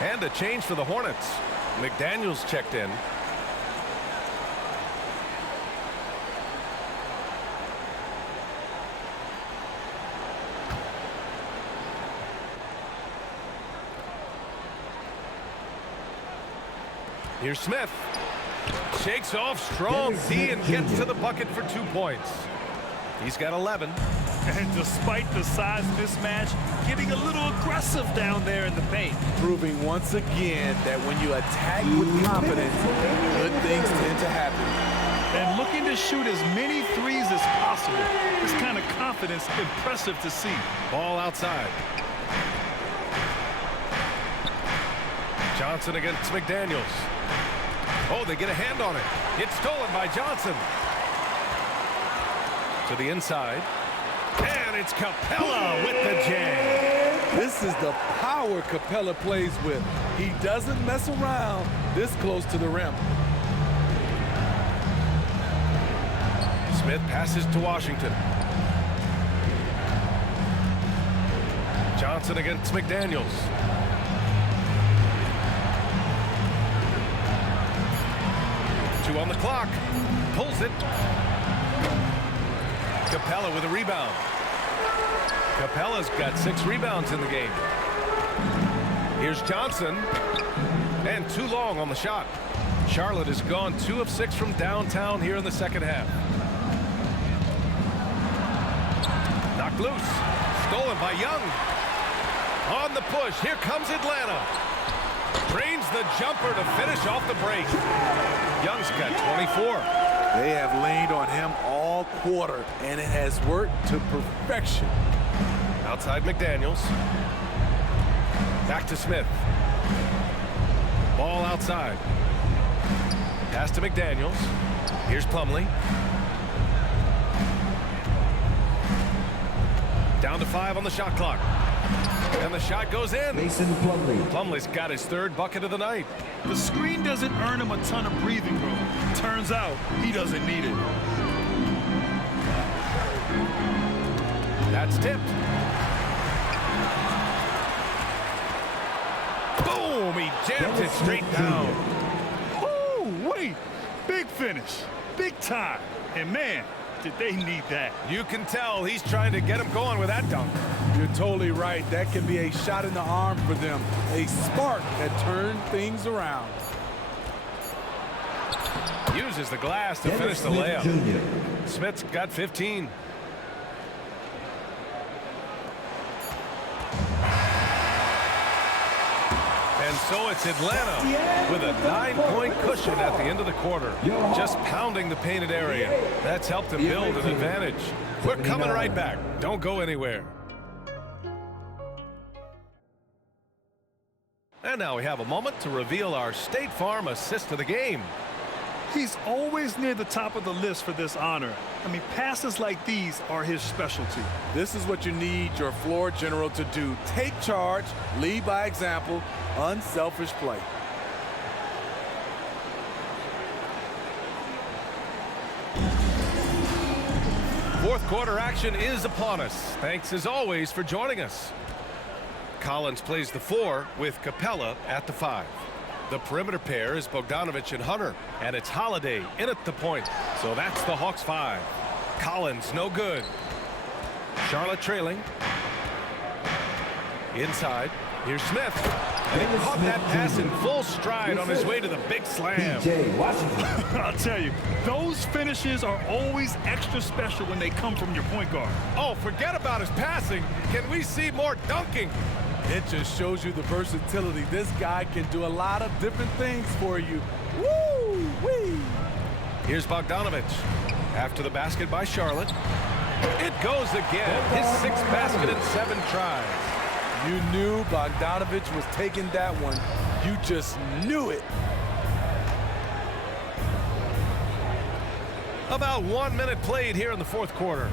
And a change for the Hornets. McDaniels checked in. Here's Smith. Shakes off strong D and gets to the bucket for 2 points. He's got 11. And despite the size mismatch, getting a little aggressive down there in the paint. Proving once again that when you attack with confidence, good things tend to happen. And looking to shoot as many threes as possible. This kind of confidence, impressive to see. Ball outside. Johnson against McDaniels. Oh, they get a hand on it. It's stolen by Johnson. To the inside. And it's Capella with the jam. This is the power Capella plays with. He doesn't mess around this close to the rim. Smith passes to Washington. Johnson against McDaniels. Two on the clock. Pulls it. Capella with a rebound. Capella's got 6 rebounds in the game. Here's Johnson. And too long on the shot. Charlotte has gone 2 of 6 from downtown here in the second half. Knocked loose. Stolen by Young. On the push. Here comes Atlanta. Drains the jumper to finish off the break. Young's got 24. They have leaned on him all quarter, and it has worked to perfection. Outside McDaniels. Back to Smith. Ball outside. Pass to McDaniels. Here's Plumlee. Down to 5 on the shot clock. And the shot goes in. Plumlee's got his 3rd bucket of the night. The screen doesn't earn him a ton of breathing room. Turns out he doesn't need it. That's tipped. Boom! He jams it straight down. Oh, wait. Big finish. Big time. And man, did they need that. You can tell he's trying to get him going with that dunk. You're totally right. That can be a shot in the arm for them. A spark that turned things around. Uses the glass to finish the layup. Smith's got 15. And so it's Atlanta with a 9-point cushion at the end of the quarter. Just pounding the painted area. That's helped them build an advantage. We're coming right back. Don't go anywhere. And now we have a moment to reveal our State Farm assist of the game. He's always near the top of the list for this honor. I mean, passes like these are his specialty. This is what you need your floor general to do. Take charge, lead by example, unselfish play. Fourth quarter action is upon us. Thanks as always for joining us. Collins plays the 4 with Capella at the 5. The perimeter pair is Bogdanovich and Hunter, and it's Holiday in at the point. So that's the Hawks 5. Collins no good. Charlotte trailing. Inside. Here's Smith. And he caught that pass in full stride on his way to the big slam. I'll tell you, those finishes are always extra special when they come from your point guard. Oh, forget about his passing. Can we see more dunking? It just shows you the versatility. This guy can do a lot of different things for you. Woo-wee! Here's Bogdanovich. After the basket by Charlotte. It goes again. His 6th basket in 7 tries. You knew Bogdanovich was taking that one. You just knew it. About 1 minute played here in the fourth quarter.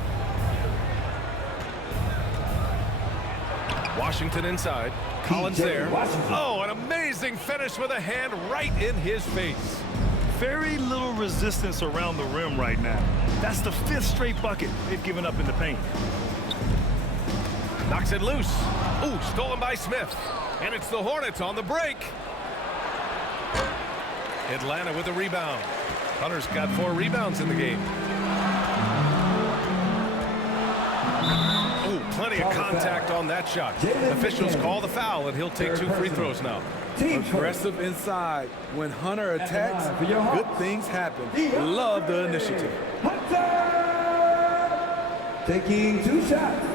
Washington inside. Collins there. Oh, an amazing finish with a hand right in his face. Very little resistance around the rim right now. That's the 5th straight bucket they've given up in the paint. Knocks it loose. Ooh, stolen by Smith. And it's the Hornets on the break. Atlanta with a rebound. Hunter's got 4 rebounds in the game. Ooh, plenty of contact on that shot. Officials call the foul, and he'll take 2 free throws now. Aggressive inside. When Hunter attacks, good things happen. Love the initiative. Taking 2 shots.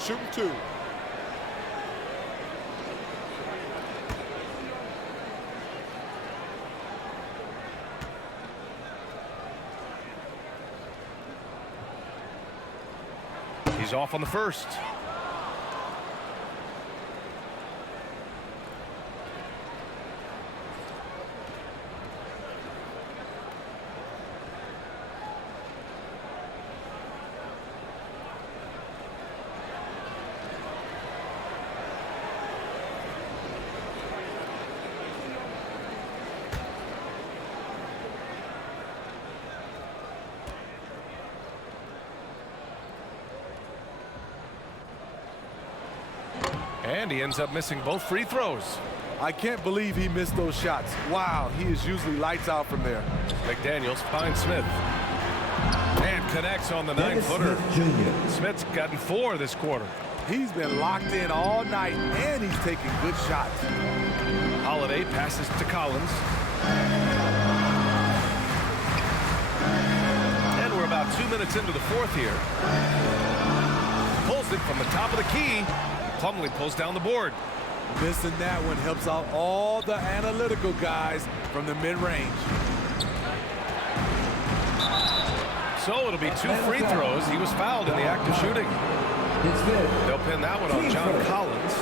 Shooting 2. He's off on the first. And he ends up missing both free throws. I can't believe he missed those shots. Wow, he is usually lights out from there. McDaniels finds Smith. And connects on the 9-footer. Smith's gotten 4 this quarter. He's been locked in all night, and he's taking good shots. Holiday passes to Collins. And we're about 2 minutes into the fourth here. Pulls it from the top of the key. Plumlee pulls down the board. Missing that one helps out all the analytical guys from the mid-range. so it'll be 2 free throws. He was fouled in the act of shooting. They'll pin that one on John Collins.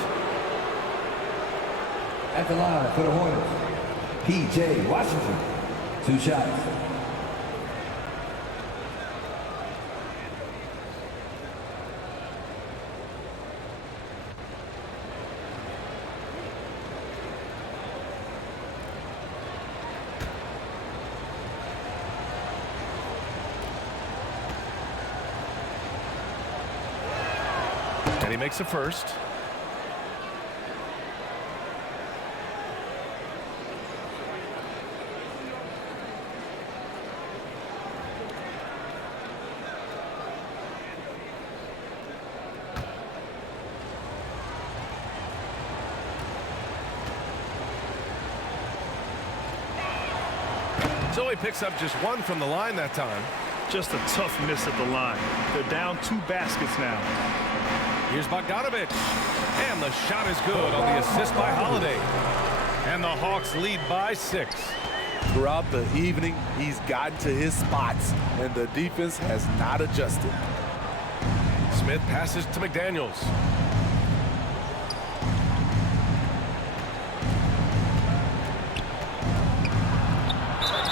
At the line for the Hornets, P.J. Washington. 2 shots. And he makes the first. So he picks up just 1 from the line that time. Just a tough miss at the line. They're down 2 baskets now. Here's Bogdanovich. And the shot is good on the assist by Holiday. And the Hawks lead by 6. Throughout the evening, he's gotten to his spots, and the defense has not adjusted. Smith passes to McDaniels.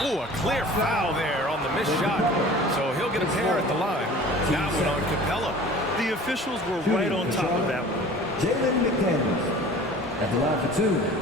Ooh, a clear foul there on the missed shot. So he'll get a pair at the line. That one on Capella. The officials were right on top of that one. Jalen McDaniels at the line for 2.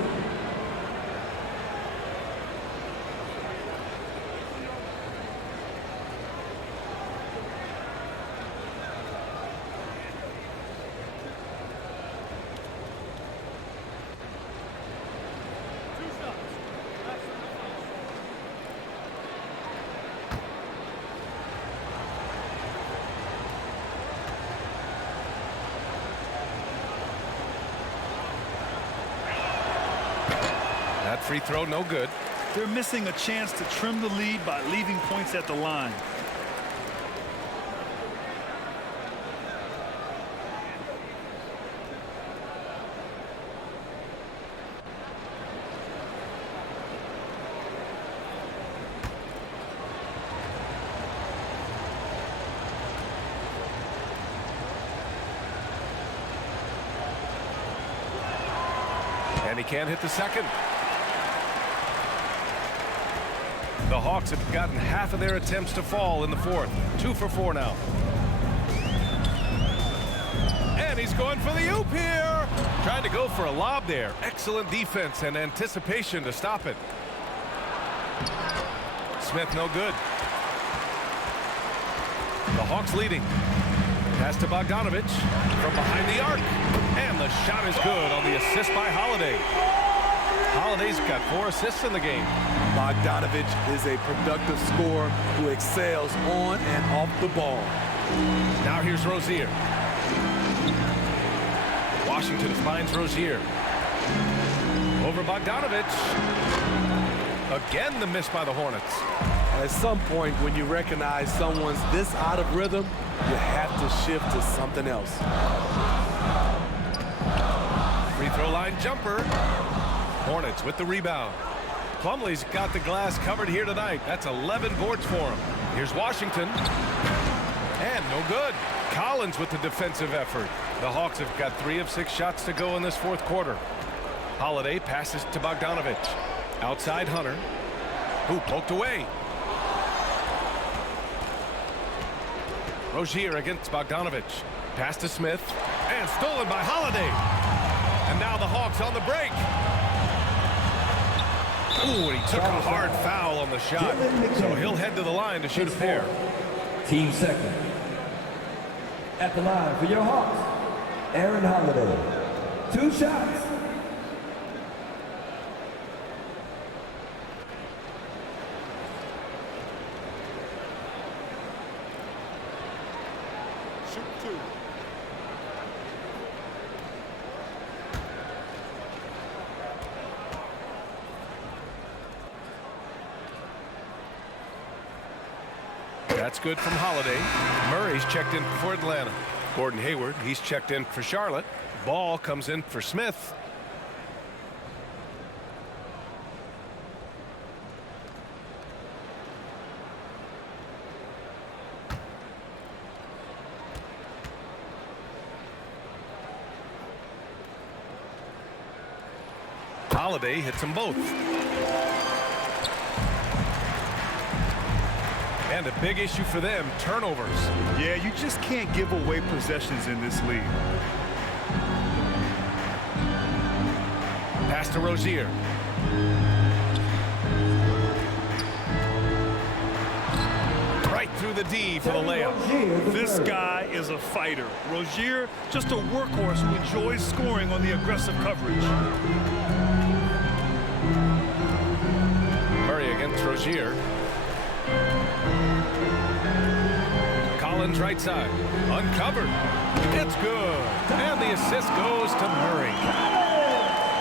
That free throw, no good. They're missing a chance to trim the lead by leaving points at the line. And he can't hit the second. The Hawks have gotten half of their attempts to fall in the 4th. 2 for 4 now. And he's going for the oop here. Trying to go for a lob there. Excellent defense and anticipation to stop it. Smith no good. The Hawks leading. Pass to Bogdanovich from behind the arc. And the shot is good on the assist by Holiday. Holiday's got 4 assists in the game. Bogdanovich is a productive scorer who excels on and off the ball. Now here's Rozier. Washington finds Rozier. Over Bogdanovich. Again, the miss by the Hornets. At some point, when you recognize someone's this out of rhythm, you have to shift to something else. Free throw line jumper. Hornets with the rebound. Plumlee's got the glass covered here tonight. That's 11 boards for him. Here's Washington. And no good. Collins with the defensive effort. The Hawks have got 3 of 6 shots to go in this 4th quarter. Holiday passes to Bogdanovich. Outside Hunter. Who poked away. Rozier against Bogdanovich. Pass to Smith. And stolen by Holiday. And now the Hawks on the break. Ooh, and he took a hard foul on the shot. So he'll head to the line to shoot a pair. Team second. At the line for your Hawks, Aaron Holiday. 2 shots. Shoot 2. That's good from Holiday. Murray's checked in for Atlanta. Gordon Hayward, he's checked in for Charlotte. Ball comes in for Smith. Holiday hits them both. And a big issue for them, turnovers. Yeah, you just can't give away possessions in this league. Pass to Rozier. Right through the D for the layup. This guy is a fighter. Rozier, just a workhorse who enjoys scoring on the aggressive coverage. Murray against Rozier. Collins right side. Uncovered. It's good. And the assist goes to Murray.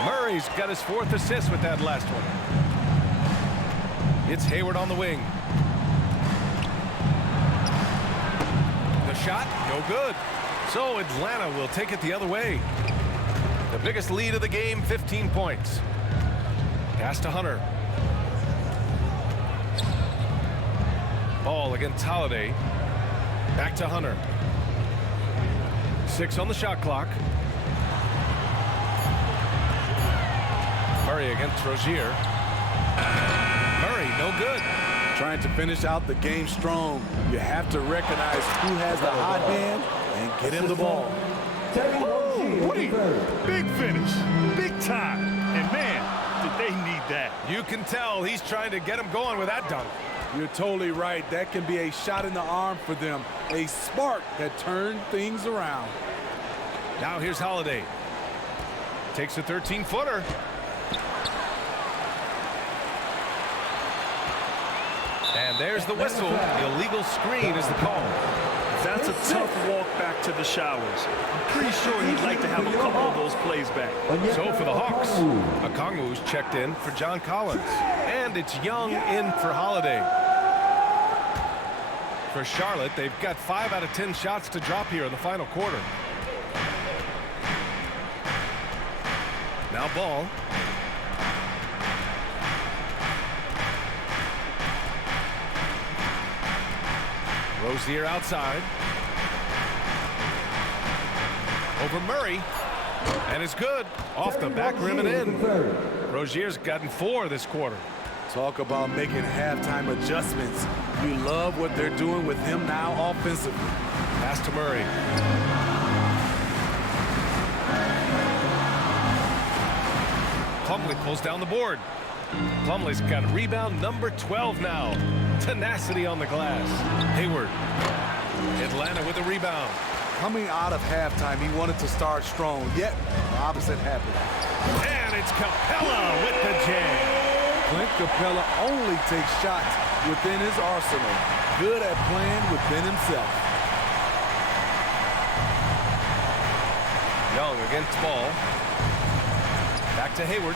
Murray's got his 4th assist with that last one. It's Hayward on the wing. The shot, no good. So Atlanta will take it the other way. The biggest lead of the game, 15 points. Pass to Hunter. Ball against Holiday. Back to Hunter. 6 on the shot clock. Murray against Rozier. Murray, no good. Trying to finish out the game strong. You have to recognize who has the hot hand and get him the ball. Big finish, big time. And man, did they need that. You can tell he's trying to get him going with that dunk. You're totally right. That can be a shot in the arm for them. A spark that turned things around. Now here's Holiday. Takes a 13-footer. And there's the whistle. Illegal screen is the call. That's a tough walk back to the showers. I'm pretty sure he'd like to have a couple of those plays back. So for the Hawks, Okongwu's checked in for John Collins. And it's Young in for Holiday. For Charlotte, they've got 5 out of 10 shots to drop here in the final quarter. Now Ball. Rozier outside. Over Murray. And it's good. Off the back rim and in. Rozier's gotten 4 this quarter. Talk about making halftime adjustments. You love what they're doing with him now offensively. Pass to Murray. Plumlee pulls down the board. Plumlee's got rebound number 12 now. Tenacity on the glass. Hayward. Atlanta with a rebound. Coming out of halftime, he wanted to start strong, yet the opposite happened. And it's Capella with the jam. Clint Capella only takes shots within his arsenal. Good at playing within himself. Young against Ball. Back to Hayward.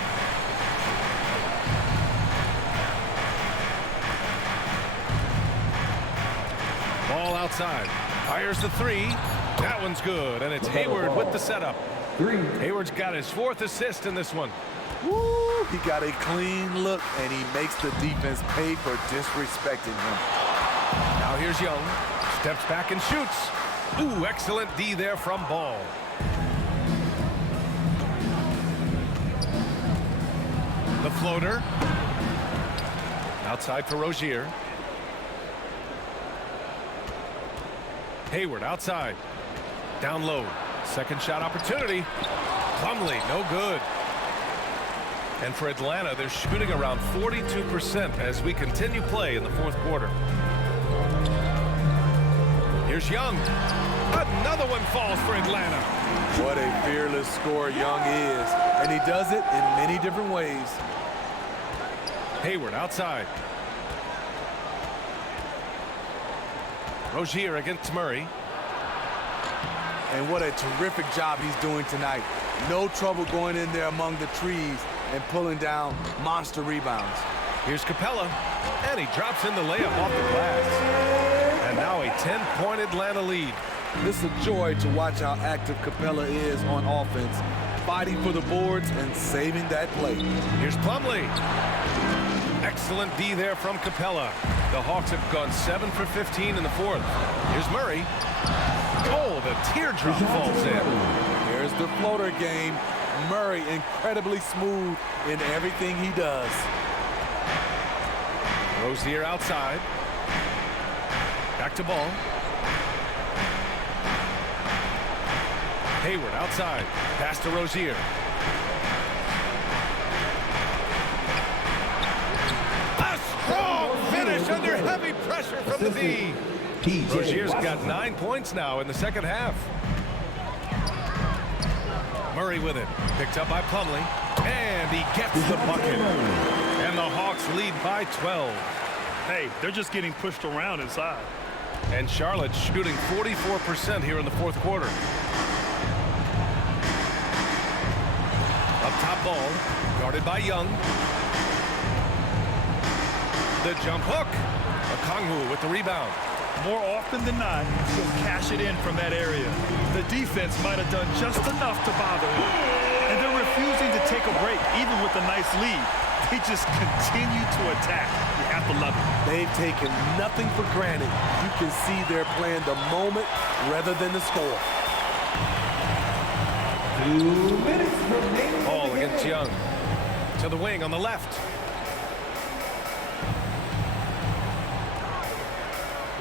Ball outside. Fires the 3. That one's good, and it's Hayward with the setup. Hayward's got his 4th assist in this one. Woo! He got a clean look, and he makes the defense pay for disrespecting him. Now here's Young. Steps back and shoots. Ooh, excellent D there from Ball. The floater. Outside for Rozier. Hayward outside. Down low. Second shot opportunity. Plumlee, no good. And for Atlanta, they're shooting around 42% as we continue play in the 4th quarter. Here's Young. Another one falls for Atlanta. What a fearless scorer Young is. And he does it in many different ways. Hayward outside. Rozier against Murray. And what a terrific job he's doing tonight. No trouble going in there among the trees and pulling down monster rebounds. Here's Capella, and he drops in the layup off the glass. And now a 10-point Atlanta lead. It's a joy to watch how active Capella is on offense, fighting for the boards and saving that play. Here's Plumlee. Excellent D there from Capella. The Hawks have gone 7 for 15 in the 4th. Here's Murray. Oh, the teardrop falls in. There's the floater game. Murray incredibly smooth in everything he does. Rozier outside. Back to Ball. Hayward outside. Pass to Rozier. A strong finish under heavy pressure from the D. Rozier's got 9 points now in the second half. Murray with it. Picked up by Plumlee. And he gets the bucket. And the Hawks lead by 12. Hey, they're just getting pushed around inside. And Charlotte's shooting 44% here in the fourth quarter. Up top Ball. Guarded by Young. The jump hook. Okongwu with the rebound. More often than not, he'll cash it in from that area. The defense might have done just enough to bother him. And they're refusing to take a break, even with a nice lead. They just continue to attack. You have to love it. They've taken nothing for granted. You can see they're playing the moment rather than the score. 2 minutes remaining. Ball against Young. To the wing on the left.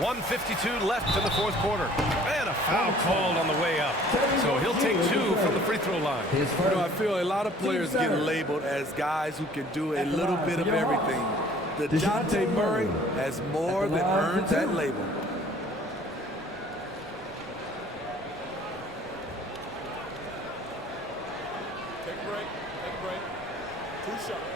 1:52 left in the fourth quarter. And a foul called on the way up. So he'll take 2 from the free throw line. You know, I feel a lot of players get labeled as guys who can do a little bit of everything. DeJounte Murray has more than earned that label. Take a break. Take a break. 2 shots.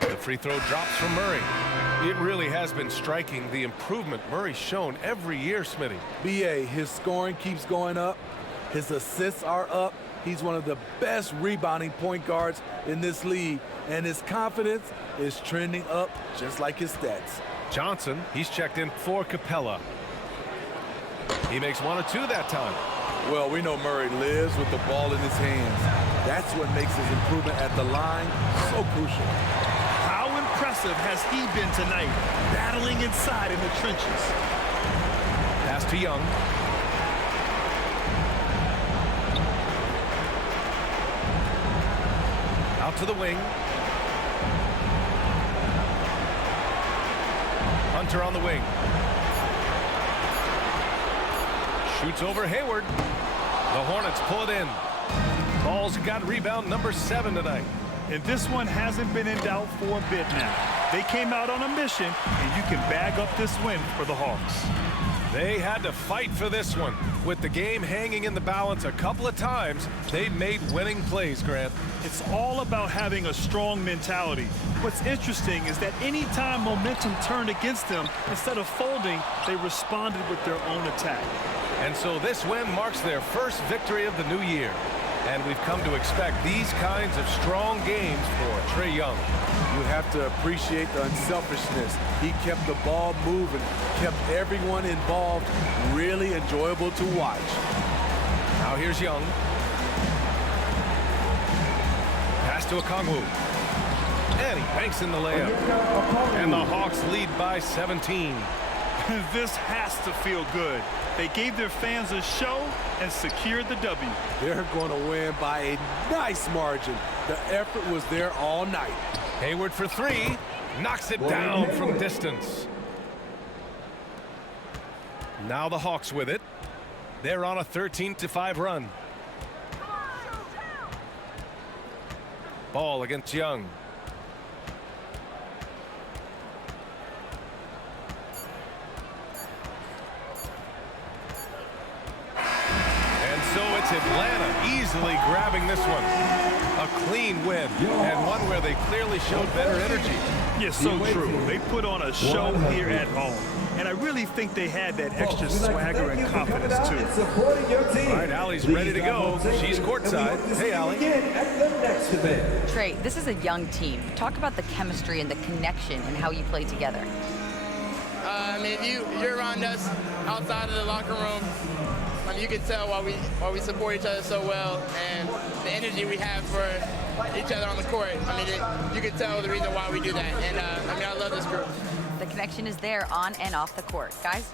The free throw drops from Murray. It really has been striking the improvement Murray's shown every year, Smitty. BA, his scoring keeps going up. His assists are up. He's one of the best rebounding point guards in this league. And his confidence is trending up just like his stats. Johnson, he's checked in for Capella. He makes 1 or 2 that time. Well, we know Murray lives with the ball in his hands. That's what makes his improvement at the line so crucial. How impressive has he been tonight, battling inside in the trenches? Pass to Young. Out to the wing. Hunter on the wing. Shoots over Hayward. The Hornets pull it in. Ball's got rebound number 7 tonight. And this one hasn't been in doubt for a bit now. They came out on a mission, and you can bag up this win for the Hawks. They had to fight for this one. With the game hanging in the balance a couple of times, they made winning plays, Grant. It's all about having a strong mentality. What's interesting is that anytime momentum turned against them, instead of folding, they responded with their own attack. And so this win marks their first victory of the new year. And we've come to expect these kinds of strong games for Trae Young. You have to appreciate the unselfishness. He kept the ball moving, kept everyone involved really enjoyable to watch. Now here's Young. Pass to Okongwu. And he banks in the layup. And the Hawks lead by 17. This has to feel good. They gave their fans a show and secured the W. They're going to win by a nice margin. The effort was there all night. Hayward for 3. Knocks it down from distance. Now the Hawks with it. They're on a 13-5 run. Ball against Young. Atlanta easily grabbing this one. A clean win, and one where they clearly showed better energy. Yes, so true. They put on a show here at home. And I really think they had that extra swagger and confidence, too. All right, Allie's ready to go. She's courtside. Hey, Allie. Trae, this is a young team. Talk about the chemistry and the connection and how you play together. I mean, you're around us outside of the locker room. I mean, you can tell why we support each other so well, and the energy we have for each other on the court. I mean, you can tell the reason why we do that. And I mean, I love this group. The connection is there on and off the court. Guys?